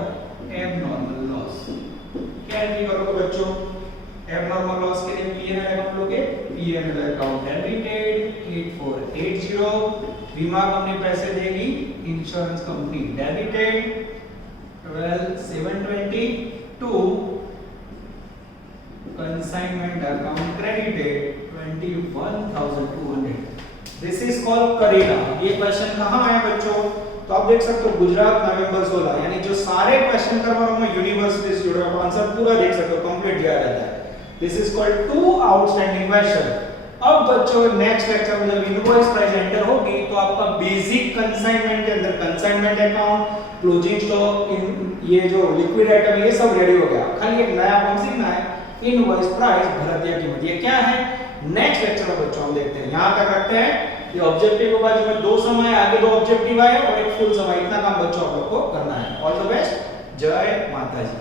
abnormal loss. क्या एंट्री करोगे बच्चों? एबनॉर्मल लॉस के लिए पीएनएल अकाउंट लोगे, पीएनएल अकाउंट डेबिटेड 8480, बीमा कंपनी पैसे देगी, insurance company debited 12,722, consignment account credited 21,200। This is called Kareena. ये क्वेश्चन कहां आया बच्चों? तो आप देख सकते हो गुजरात नवंबर 16, यानी जो सारे क्वेश्चन कर रहा हूं मैं यूनिवर्सिटी से जुड़े, आप आंसर पूरा देख सकते हो, कंप्लीट दिया रहता है। This is called to outstanding question. अब बच्चों नेक्स्ट लेक्चर में जब इनवॉइस प्राइस एंटर होगी तो आपका बेसिक कंसाइनमेंट के अंदर कंसाइनमेंट अकाउंट, क्लोजिंग स्टॉक, ये जो लिक्विड आइटम है ये सब रेडी हो गया। खाली एक नया कौन सीखना है? इनवॉइस प्राइस, भरतिया कीमत। ये क्या है? नेक्स्ट लेक्चर में बच्चों हम देखते हैं। यहां तक रखते हैं। ये ऑब्जेक्टिव के बाद जो में 2 समय आगे 2 ऑब्जेक्टिव आए और एक फुल समय, इतना काम बच्चों आप लोग को करना है। ऑल द बेस्ट, जय माता जी।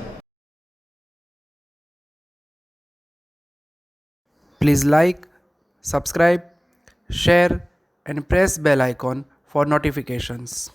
Please like, subscribe, share and press bell icon for notifications.